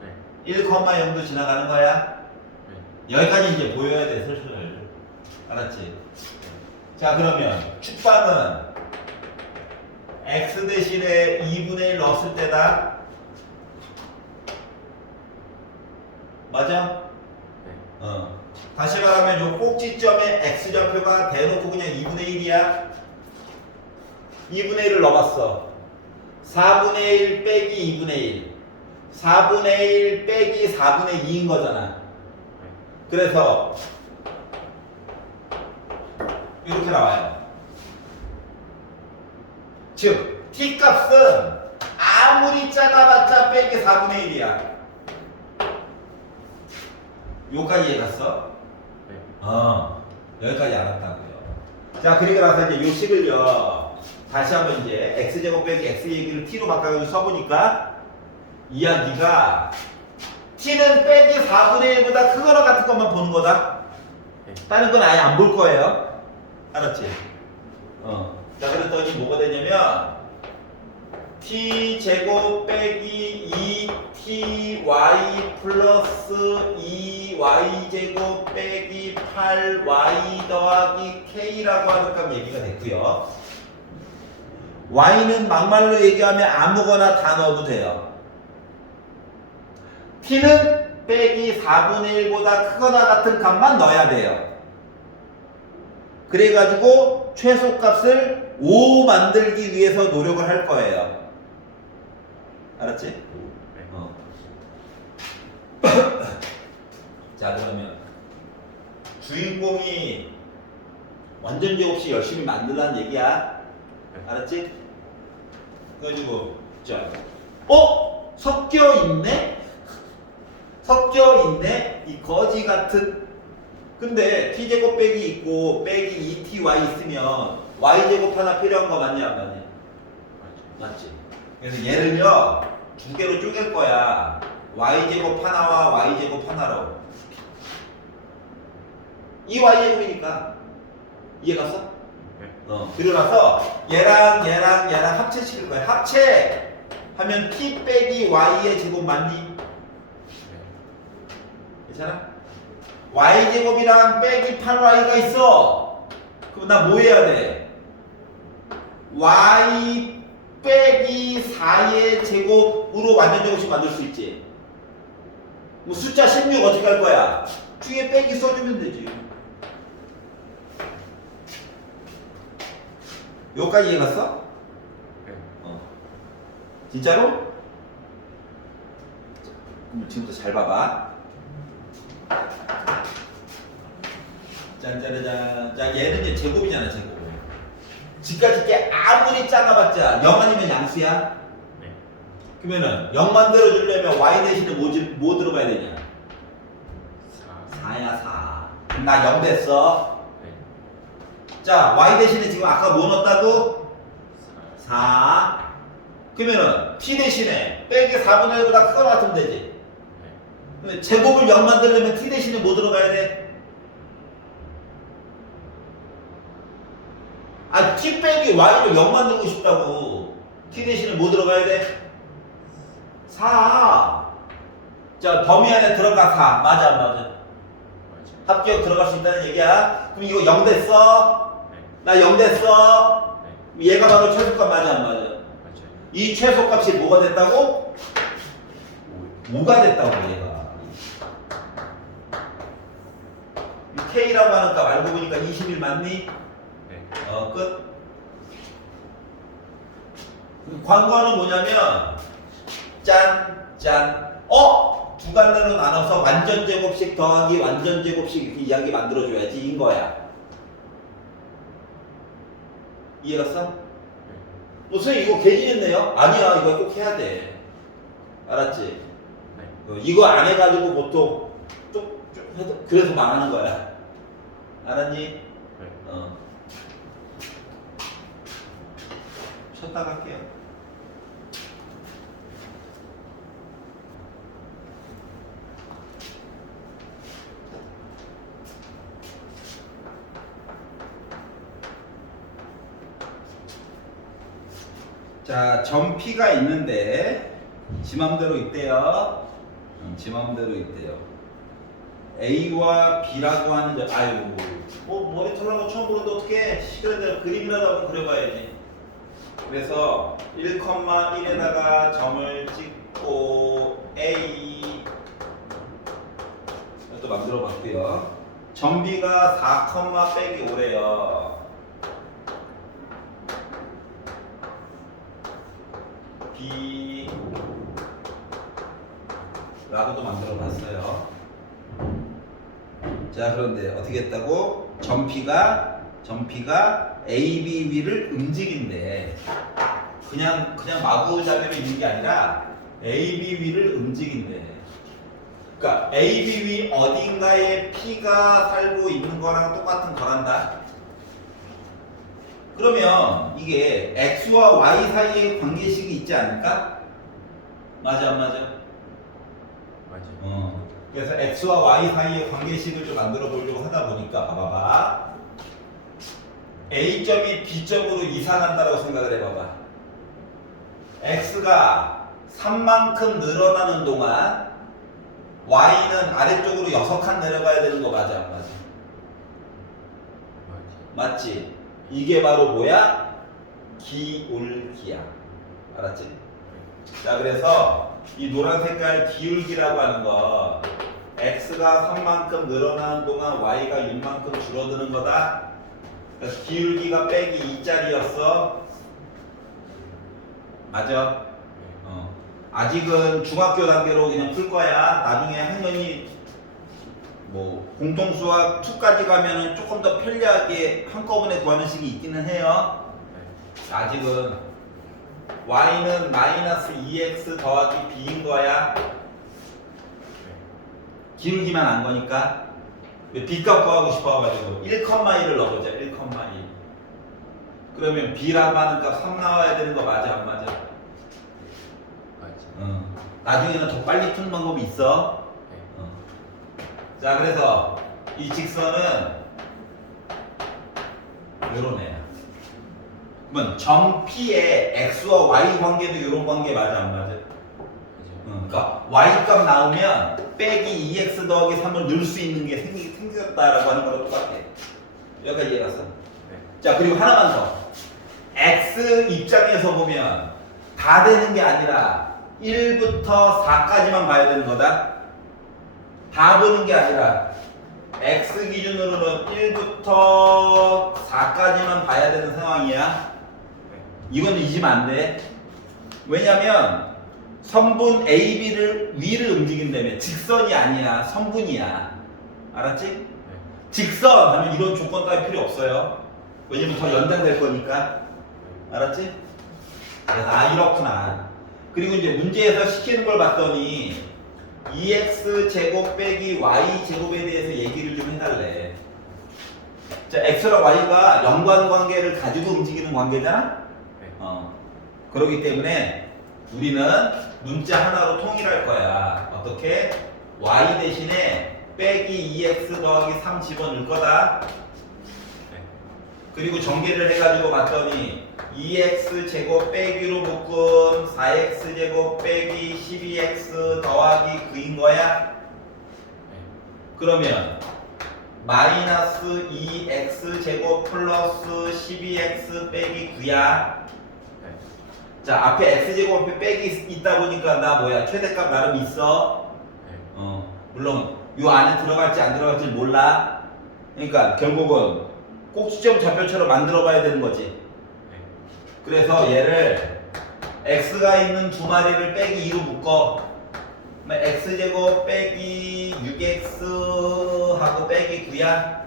네. 1,0도 지나가는 거야? 네. 여기까지 이제 보여야 돼, 슬슬. 알았지? 자, 그러면 축방은 x 대신에 2분의 1 넣었을 때다. 맞아? 네. 다시 말하면 요 꼭지점에 x좌표가 대놓고 그냥 2분의 1이야. 2분의 1을 넣어봤어. 4분의 1 빼기 2분의 1. 4분의 1 빼기 4분의 2인 거잖아. 그래서 이렇게 나와요. 즉 t 값은 아무리 작아봤자 빼기 4분의 1이야. 요까지 이해갔어? 네. 여기까지 알았다고요. 자, 그리고 나서 이제 요 식을요. 다시 한번 이제 x제곱 빼기 x 얘기를 t로 바꿔가지고 써보니까 이야기가 t는 빼기 4분의 1보다 크거나 같은 것만 보는 거다. 네. 다른 건 아예 안 볼 거예요. 알았지? 자, 그랬더니 뭐가 되냐면 t제곱 빼기 2ty 플러스 2y제곱 빼기 8y 더하기 k라고 하는 값 얘기가 됐고요. y는 막말로 얘기하면 아무거나 다 넣어도 돼요. t는 빼기 4분의 1보다 크거나 같은 값만 넣어야 돼요. 그래가지고 최소값을 5 만들기 위해서 노력을 할 거예요. 알았지? 네. 자, 그러면 주인공이 완전제 없이 열심히 만들라는 얘기야. 알았지? 그래가지고 자, 섞여 있네? 섞여 있네? 이 거지 같은. 근데 t제곱 빼기 있고 빼기 2ty 있으면 y제곱 하나 필요한 거 맞냐 안 맞냐? 맞지? 그래서 얘를요 두 개로 쪼갤 거야. y제곱 하나와 y제곱 하나로. 이 y제곱이니까. 이해갔어? 네. 그리고 나서 얘랑 합체시킬 거야. 합체 하면 t 빼기 y의 제곱 맞니? 괜찮아? y제곱이랑 빼기 8y가 있어. 그럼 나 뭐 해야 돼? y 빼기 4의 제곱으로 완전제곱식 만들 수 있지. 뭐 숫자 16 어떻게 할 거야? 뒤에 빼기 써주면 되지. 여기까지 이해갔어? 네. 진짜로? 그럼 지금부터 잘 봐봐. 짠짜라짠. 자, 얘는 이제 제곱이잖아, 제곱. 지금까지 게 아무리 작아봤자 0 아니면 양수야? 네. 그러면은 0 만들어주려면 y 대신에 뭐 들어가야 되냐? 4. 4야, 4. 나 0 됐어. 네. 자, y 대신에 지금 아까 뭐 넣었다고? 4. 그러면은 t 대신에 빼기 4분의 1보다 크거나 같으면 되지. 네. 근데 제곱을 0 만들려면 t 대신에 뭐 들어가야 돼? 아, t 빼기 y를 0 만들고 싶다고. t 대신에 뭐 들어가야 돼? 4. 자, 범위 안에 들어가 4. 맞아, 안 맞아? 맞아요. 합격 들어갈 수 있다는 얘기야. 그럼 이거 0 됐어? 네. 나 0 됐어? 네. 얘가 바로 최소값 맞아, 안 맞아? 맞아요. 이 최소값이 뭐가 됐다고? 5가 됐다고, 얘가. 이 K라고 하는 값 알고 보니까 21 맞니? 네. 끝. 관건은 뭐냐면, 짠. 두 갈래로 나눠서 완전 제곱식 더하기 완전 제곱식 이렇게 이야기 만들어줘야지, 인 거야. 이해갔어? 네. 선생님 이거 괜히 했네요? 아니야, 이거 꼭 해야 돼. 알았지? 네. 이거 안 해가지고 보통 좀 해도 그래서 망하는 거야. 알았니? 네. 쉬었다 갈게요. 자, 점 P가 있는데 지 맘대로 있대요. 지 맘대로 있대요. A와 B라고 하는 점, 아유, 뭐 모니터라는 거 처음 보는데 어떻게 시간대로 그림이라도 한번 그려봐야지. 그래서 1,1에다가 점을 찍고 A 또 만들어 볼게요. 점 B가 4, 빼기 5래요. B 라고도 만들어 봤어요. 자, 그런데 어떻게 했다고? 점 P가 A, B 위를 움직인대. 그냥 마구잡이로 있는 게 아니라 A, B 위를 움직인대. 그러니까 A, B 위 어딘가에 P가 살고 있는 거랑 똑같은 거란다. 그러면 이게 X와 Y 사이에 관계식이 있지 않을까? 맞아, 안 맞아? 맞아요. 그래서 X와 Y 사이의 관계식을 좀 만들어 보려고 하다 보니까 봐봐. A점이 B점으로 이상한다라고 생각을 해봐봐. X가 3만큼 늘어나는 동안 Y는 아래쪽으로 6칸 내려가야 되는 거 맞아, 안 맞아? 맞아요. 맞지? 이게 바로 뭐야? 기울기야. 알았지? 자, 그래서 이 노란 색깔 기울기라고 하는 거 X가 3만큼 늘어나는 동안 Y가 6만큼 줄어드는 거다. 그래서 기울기가 빼기 2짜리였어. 맞아? 아직은 중학교 단계로 그냥 풀 거야. 나중에 학년이 뭐 공통수학 2까지 가면은 조금 더 편리하게 한꺼번에 구하는 식이 있기는 해요. 네. 아직은 y는 마이너스 2x 더하기 b인 거야. 네. 기울기만 안 거니까. b값 구하고 싶어가지고 1,1을 넣어보자. 1,1. 그러면 b라고 하는 값 3 나와야 되는 거 맞아, 안 맞아? 맞아요. 나중에는 더 빨리 푸는 방법이 있어. 네. 자, 그래서 이 직선은 요런 애야. 그러면 점 P의 X와 Y 관계도 이런 관계 맞아, 안 맞아? 맞아요. 그러니까 Y 값 나오면 빼기 2X 더하기 3을 넣을 수 있는 게 생겼다라고 하는 거랑 똑같아. 여기까지 이해갔어? 네. 자, 그리고 하나만 더. X 입장에서 보면 다 되는 게 아니라 1부터 4까지만 봐야 되는 거다. 다 보는 게 아니라 X 기준으로는 1부터 4까지만 봐야 되는 상황이야. 네. 이건 잊으면 안 돼. 왜냐면 선분 AB를 위를 움직인다며. 직선이 아니야. 선분이야. 알았지? 네. 직선 하면 이런 조건 따위 필요 없어요. 왜냐면 더 연장될 거니까. 알았지? 그래서 이렇구나. 그리고 이제 문제에서 시키는 걸 봤더니 2x 제곱 빼기 y 제곱에 대해서 얘기를 좀 해달래. 자, x랑 y가 연관 관계를 가지고 움직이는 관계잖아. 네. 그렇기 때문에 우리는 문자 하나로 통일할 거야. 어떻게? y 대신에 빼기 2x 더하기 3 집어넣을 거다. 네. 그리고 전개를 해가지고 봤더니 2x 제곱 빼기로 묶은 4x 제곱 빼기 12x 더하기 9인 거야. 네. 그러면 마이너스 2x 제곱 플러스 12x 빼기 9야. 네. 자, 앞에 x 제곱 앞에 빼기 있다 보니까 나 뭐야? 최대값 나름 있어. 네. 물론 요 안에 들어갈지 안 들어갈지 몰라. 그러니까 결국은 꼭지점 좌표처럼 만들어 봐야 되는 거지. 네. 그래서 얘를 x가 있는 두 마리를 빼기 2로 묶어. 그러면 x제곱 빼기 6x 하고 빼기 9야.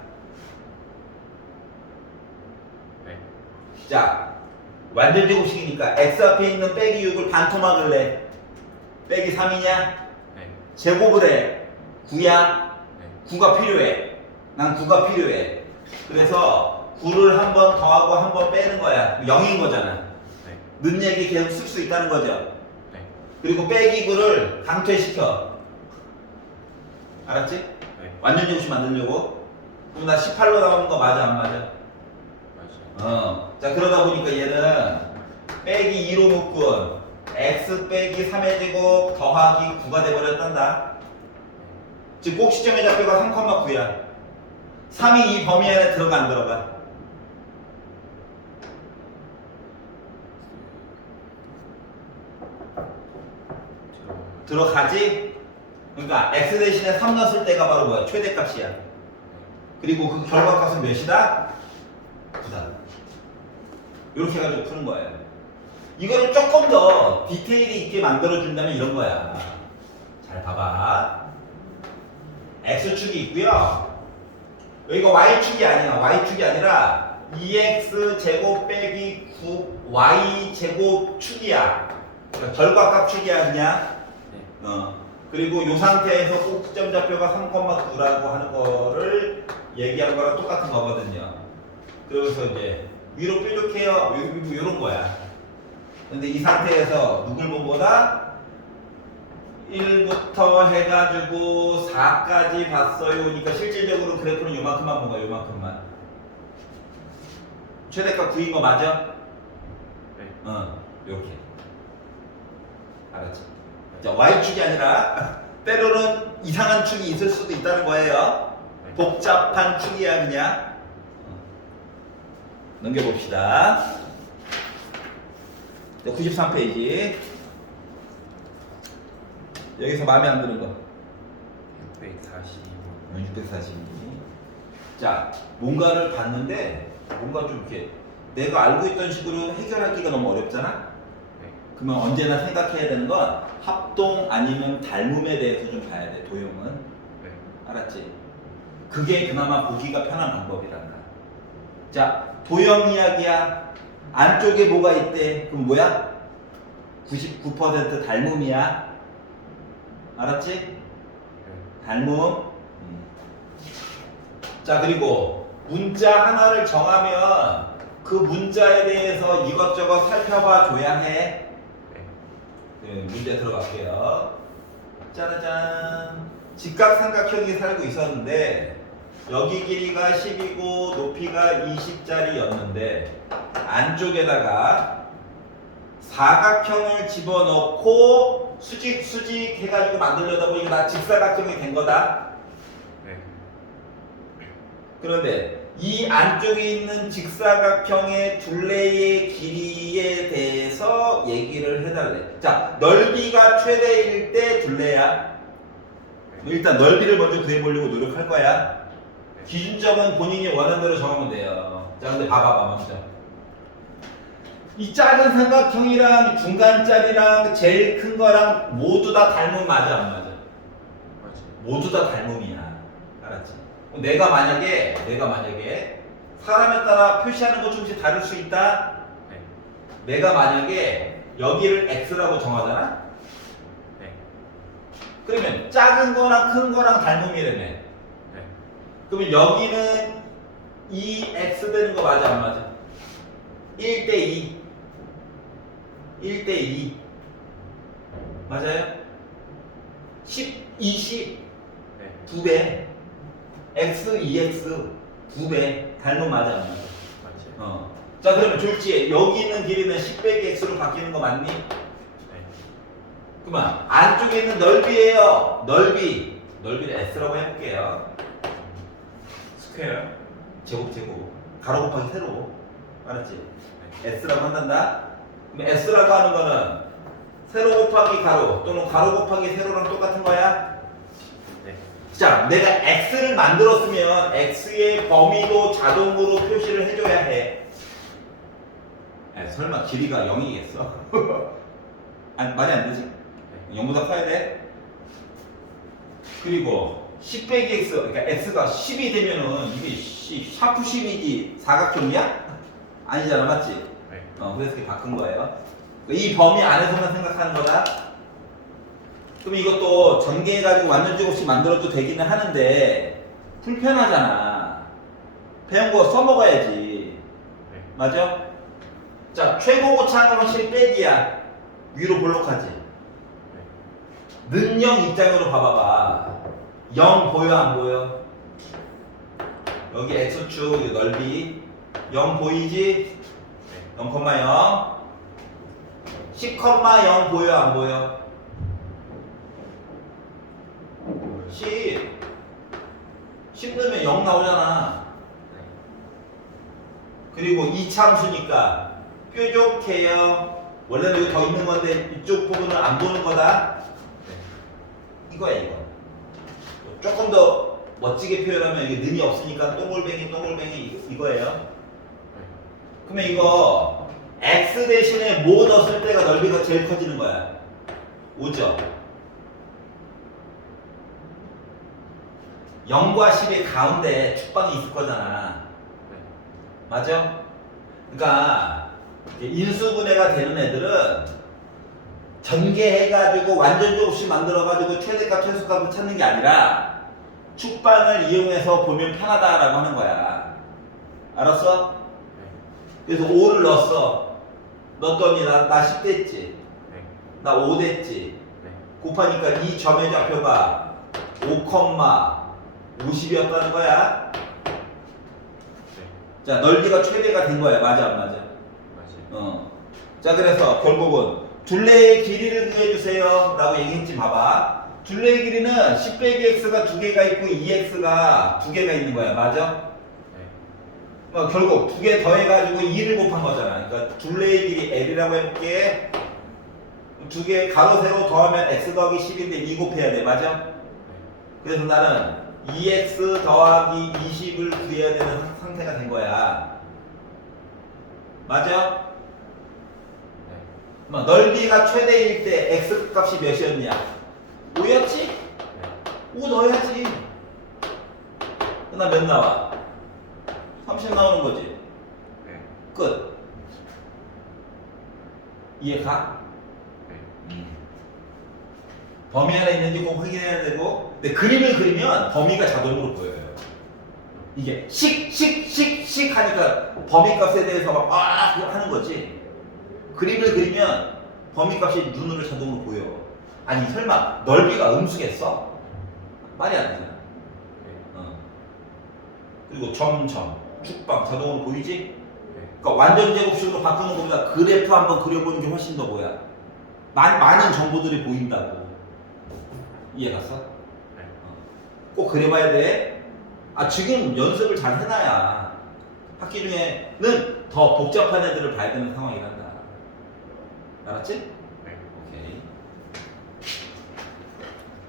네. 자, 완전 제곱식이니까 x 앞에 있는 빼기 6을 반토막을 내. 빼기 3이냐? 네. 제곱을 해. 9야. 네. 9가 필요해. 난 9가 필요해. 그래서 9를 한 번 더하고 한 번 빼는 거야. 0인 거잖아. 네. 는 얘기 계속 쓸 수 있다는 거죠. 네. 그리고 빼기 9를 강퇴시켜. 알았지? 네. 완전 제곱식 만들려고. 그럼 나 18로 나오는 거 맞아 안 맞아? 맞아요. 자, 그러다 보니까 얘는 빼기 2로 묶은 x 빼기 3의 제곱 더하기 9가 돼버렸단다. 즉 꼭지점의 좌표가 3,9야. 3이 이 범위 안에 들어가 안 들어가? 들어가지? 그러니까 x 대신에 3 넣었을 때가 바로 뭐야? 최대값이야. 그리고 그 결과값은 몇이다? 9다. 이렇게 해가지고 푸는 거예요. 이거를 조금 더 디테일이 있게 만들어준다면 이런 거야. 잘 봐봐. x축이 있고요. 여기가 y축이 아니야. y축이 아니라 2x 제곱 빼기 9y 제곱 축이야. 그러니까 결과값 축이야 그냥. 네. 그리고 이 상태에서 꼭지점 좌표가 3,9라고 하는 거를 얘기하는 거랑 똑같은 거거든요. 그래서 이제 위로 뾰족해요. 이런 거야. 근데 이 상태에서 누굴 본 거다? 1부터 해가지고 4까지 봤어요. 그러니까 실질적으로 그래프는 요만큼만 본 거야. 요만큼만. 최대값 9인 거 맞아? 네. 요렇게. 알았지? 자, Y축이 아니라 때로는 이상한 축이 있을 수도 있다는 거예요. 네. 복잡한 축이야 그냥. 넘겨봅시다. 93페이지. 여기서 마음에 안 드는 거. 642. 642. 자, 뭔가를 봤는데 뭔가 좀 이렇게 내가 알고 있던 식으로 해결하기가 너무 어렵잖아? 네. 그러면 언제나 생각해야 되는 건 합동 아니면 닮음에 대해서 좀 봐야 돼, 도형은. 네. 알았지? 그게 그나마 보기가 편한 방법이란다. 자, 도형 이야기야. 안쪽에 뭐가 있대? 그럼 뭐야? 99% 닮음이야. 알았지? 네. 닮음. 자, 그리고 문자 하나를 정하면 그 문자에 대해서 이것저것 살펴봐 줘야 해. 네, 문제 들어갈게요. 짜라잔. 직각삼각형이 살고 있었는데 여기 길이가 10이고 높이가 20짜리였는데 안쪽에다가 사각형을 집어넣고 수직 해가지고 만들려다 보니까 나 직사각형이 된 거다. 네. 그런데 이 안쪽에 있는 직사각형의 둘레의 길이에 대해서 얘기를 해달래. 자, 넓이가 최대일 때 둘레야. 일단 넓이를 먼저 구해보려고 노력할 거야. 기준점은 본인이 원하는 대로 정하면 돼요. 자, 근데 봐봐 먼저. 이 작은 삼각형이랑 중간짜리랑 제일 큰 거랑 모두 다 닮음 맞아 안 맞아? 맞아요. 모두 다 닮음이야. 알았지? 내가 만약에 사람에 따라 표시하는 것 조금씩 다를 수 있다. 네. 내가 만약에 여기를 x라고 정하잖아. 네. 그러면 작은 거랑 큰 거랑 닮음이라며. 네. 그러면 여기는 2x 되는 거 맞아 안 맞아? 1대2. 1대2. 맞아요? 10, 20 네. 2배 x, 2x 2배 닮은 맞아 안 맞아? 맞지. 자 그러면 졸지에 여기 있는 길이는 10 빼기 x로 바뀌는 거 맞니? 네. 그만 안쪽에 있는 넓이에요. 넓이를 s라고 해볼게요. 스퀘어. 제곱 가로 곱하기 세로 알았지? 네. s라고 한단다. 그럼 s라고 하는 거는 세로 곱하기 가로 또는 가로 곱하기 세로랑 똑같은 거야. 네. 자, 내가 x를 만들었으면 x의 범위도 자동으로 표시를 해줘야 해. 설마 길이가 0이겠어? 아니, 말이 안 되지? 0보다 커야 돼. 그리고 10 빼기 x, 그러니까 x가 10이 되면은 이게 샤프 10이지 사각형이야? 아니잖아, 맞지? 네. 그래서 이렇게 바꾼 거예요. 이 범위 안에서만 생각하는 거다. 그럼 이것도 전개해가지고 완전 제곱씩 만들어도 되기는 하는데 불편하잖아. 배운 거 써먹어야지. 네. 맞아? 자, 최고 고차는 확실히 빼기야. 위로 볼록하지. 네. 능형 입장으로 봐봐봐. 0 보여 안 보여? 여기 x축 넓이 0 보이지? 네. 0,0 10,0 보여 안 보여? 10 넣으면 0 나오잖아. 네. 그리고 이차함수니까 뾰족해요. 원래는 여기 더 있는 건데 이쪽 부분을 안 보는 거다. 네. 이거야 이거. 조금 더 멋지게 표현하면 이게 는이 없으니까 동글뱅이 이거예요. 네. 그러면 이거 x 대신에 뭐 넣었을 때가 넓이가 제일 커지는 거야? 5죠. 0과 10의 가운데 축방이 있을 거잖아. 네. 맞아? 그러니까 인수분해가 되는 애들은 전개해가지고 완전 제곱씩 만들어가지고 최대값 최소값을 찾는 게 아니라 축방을 이용해서 보면 편하다라고 하는 거야. 알았어? 네. 그래서 5를 넣었어. 넣었더니 나 10 됐지. 네. 나 5 됐지. 네. 곱하니까 이 점의 좌표가 5,50이었다는 거야. 네. 자, 넓이가 최대가 된 거야. 맞아, 안 맞아? 맞지. 자, 그래서 결국은 둘레의 길이를 구해주세요. 라고 얘기했지, 봐봐. 둘레의 길이는 10 빼기 x가 2개가 있고 2x가 2개가 있는 거야. 맞아? 네. 결국 2개 더해가지고 2를 곱한 거잖아. 그러니까 둘레의 길이 L이라고 해볼게. 2개 가로 세로 더하면 x 더하기 10인데 2 곱해야 돼. 맞아? 네. 그래서 나는 2x 더하기 20을 구해야 되는 상태가 된 거야. 맞아? 네. 넓이가 최대일 때 x 값이 몇이었냐? 5였지? 네. 5 넣어야지. 그럼 몇 나와? 30 나오는 거지. 네. 끝. 이해가? 네. 범위 안에 있는지 꼭 확인해야 되고, 근데 그림을 그리면 범위가 자동으로 보여요. 이게 식 하니까 범위값에 대해서 막 하는 거지. 그림을 그리면 범위값이 눈으로 자동으로 보여. 아니 설마 넓이가 음수겠어? 말이 안 되잖아. 네. 그리고 점점 축방 자동으로 보이지? 네. 그러니까 완전 제곱식으로 바꾸는 것보다 그래프 한번 그려보는 게 훨씬 더 뭐야? 많은 정보들이 보인다고. 이해 갔어? 네. 꼭 그려봐야 돼. 지금 연습을 잘 해놔야 학기 중에는 더 복잡한 애들을 봐야 되는 상황이란다. 알았지? 네. 오케이.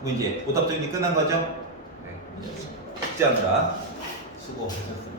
그럼 이제 오답 정리 끝난 거죠? 네. 숙제합니다. 수고하셨습니다.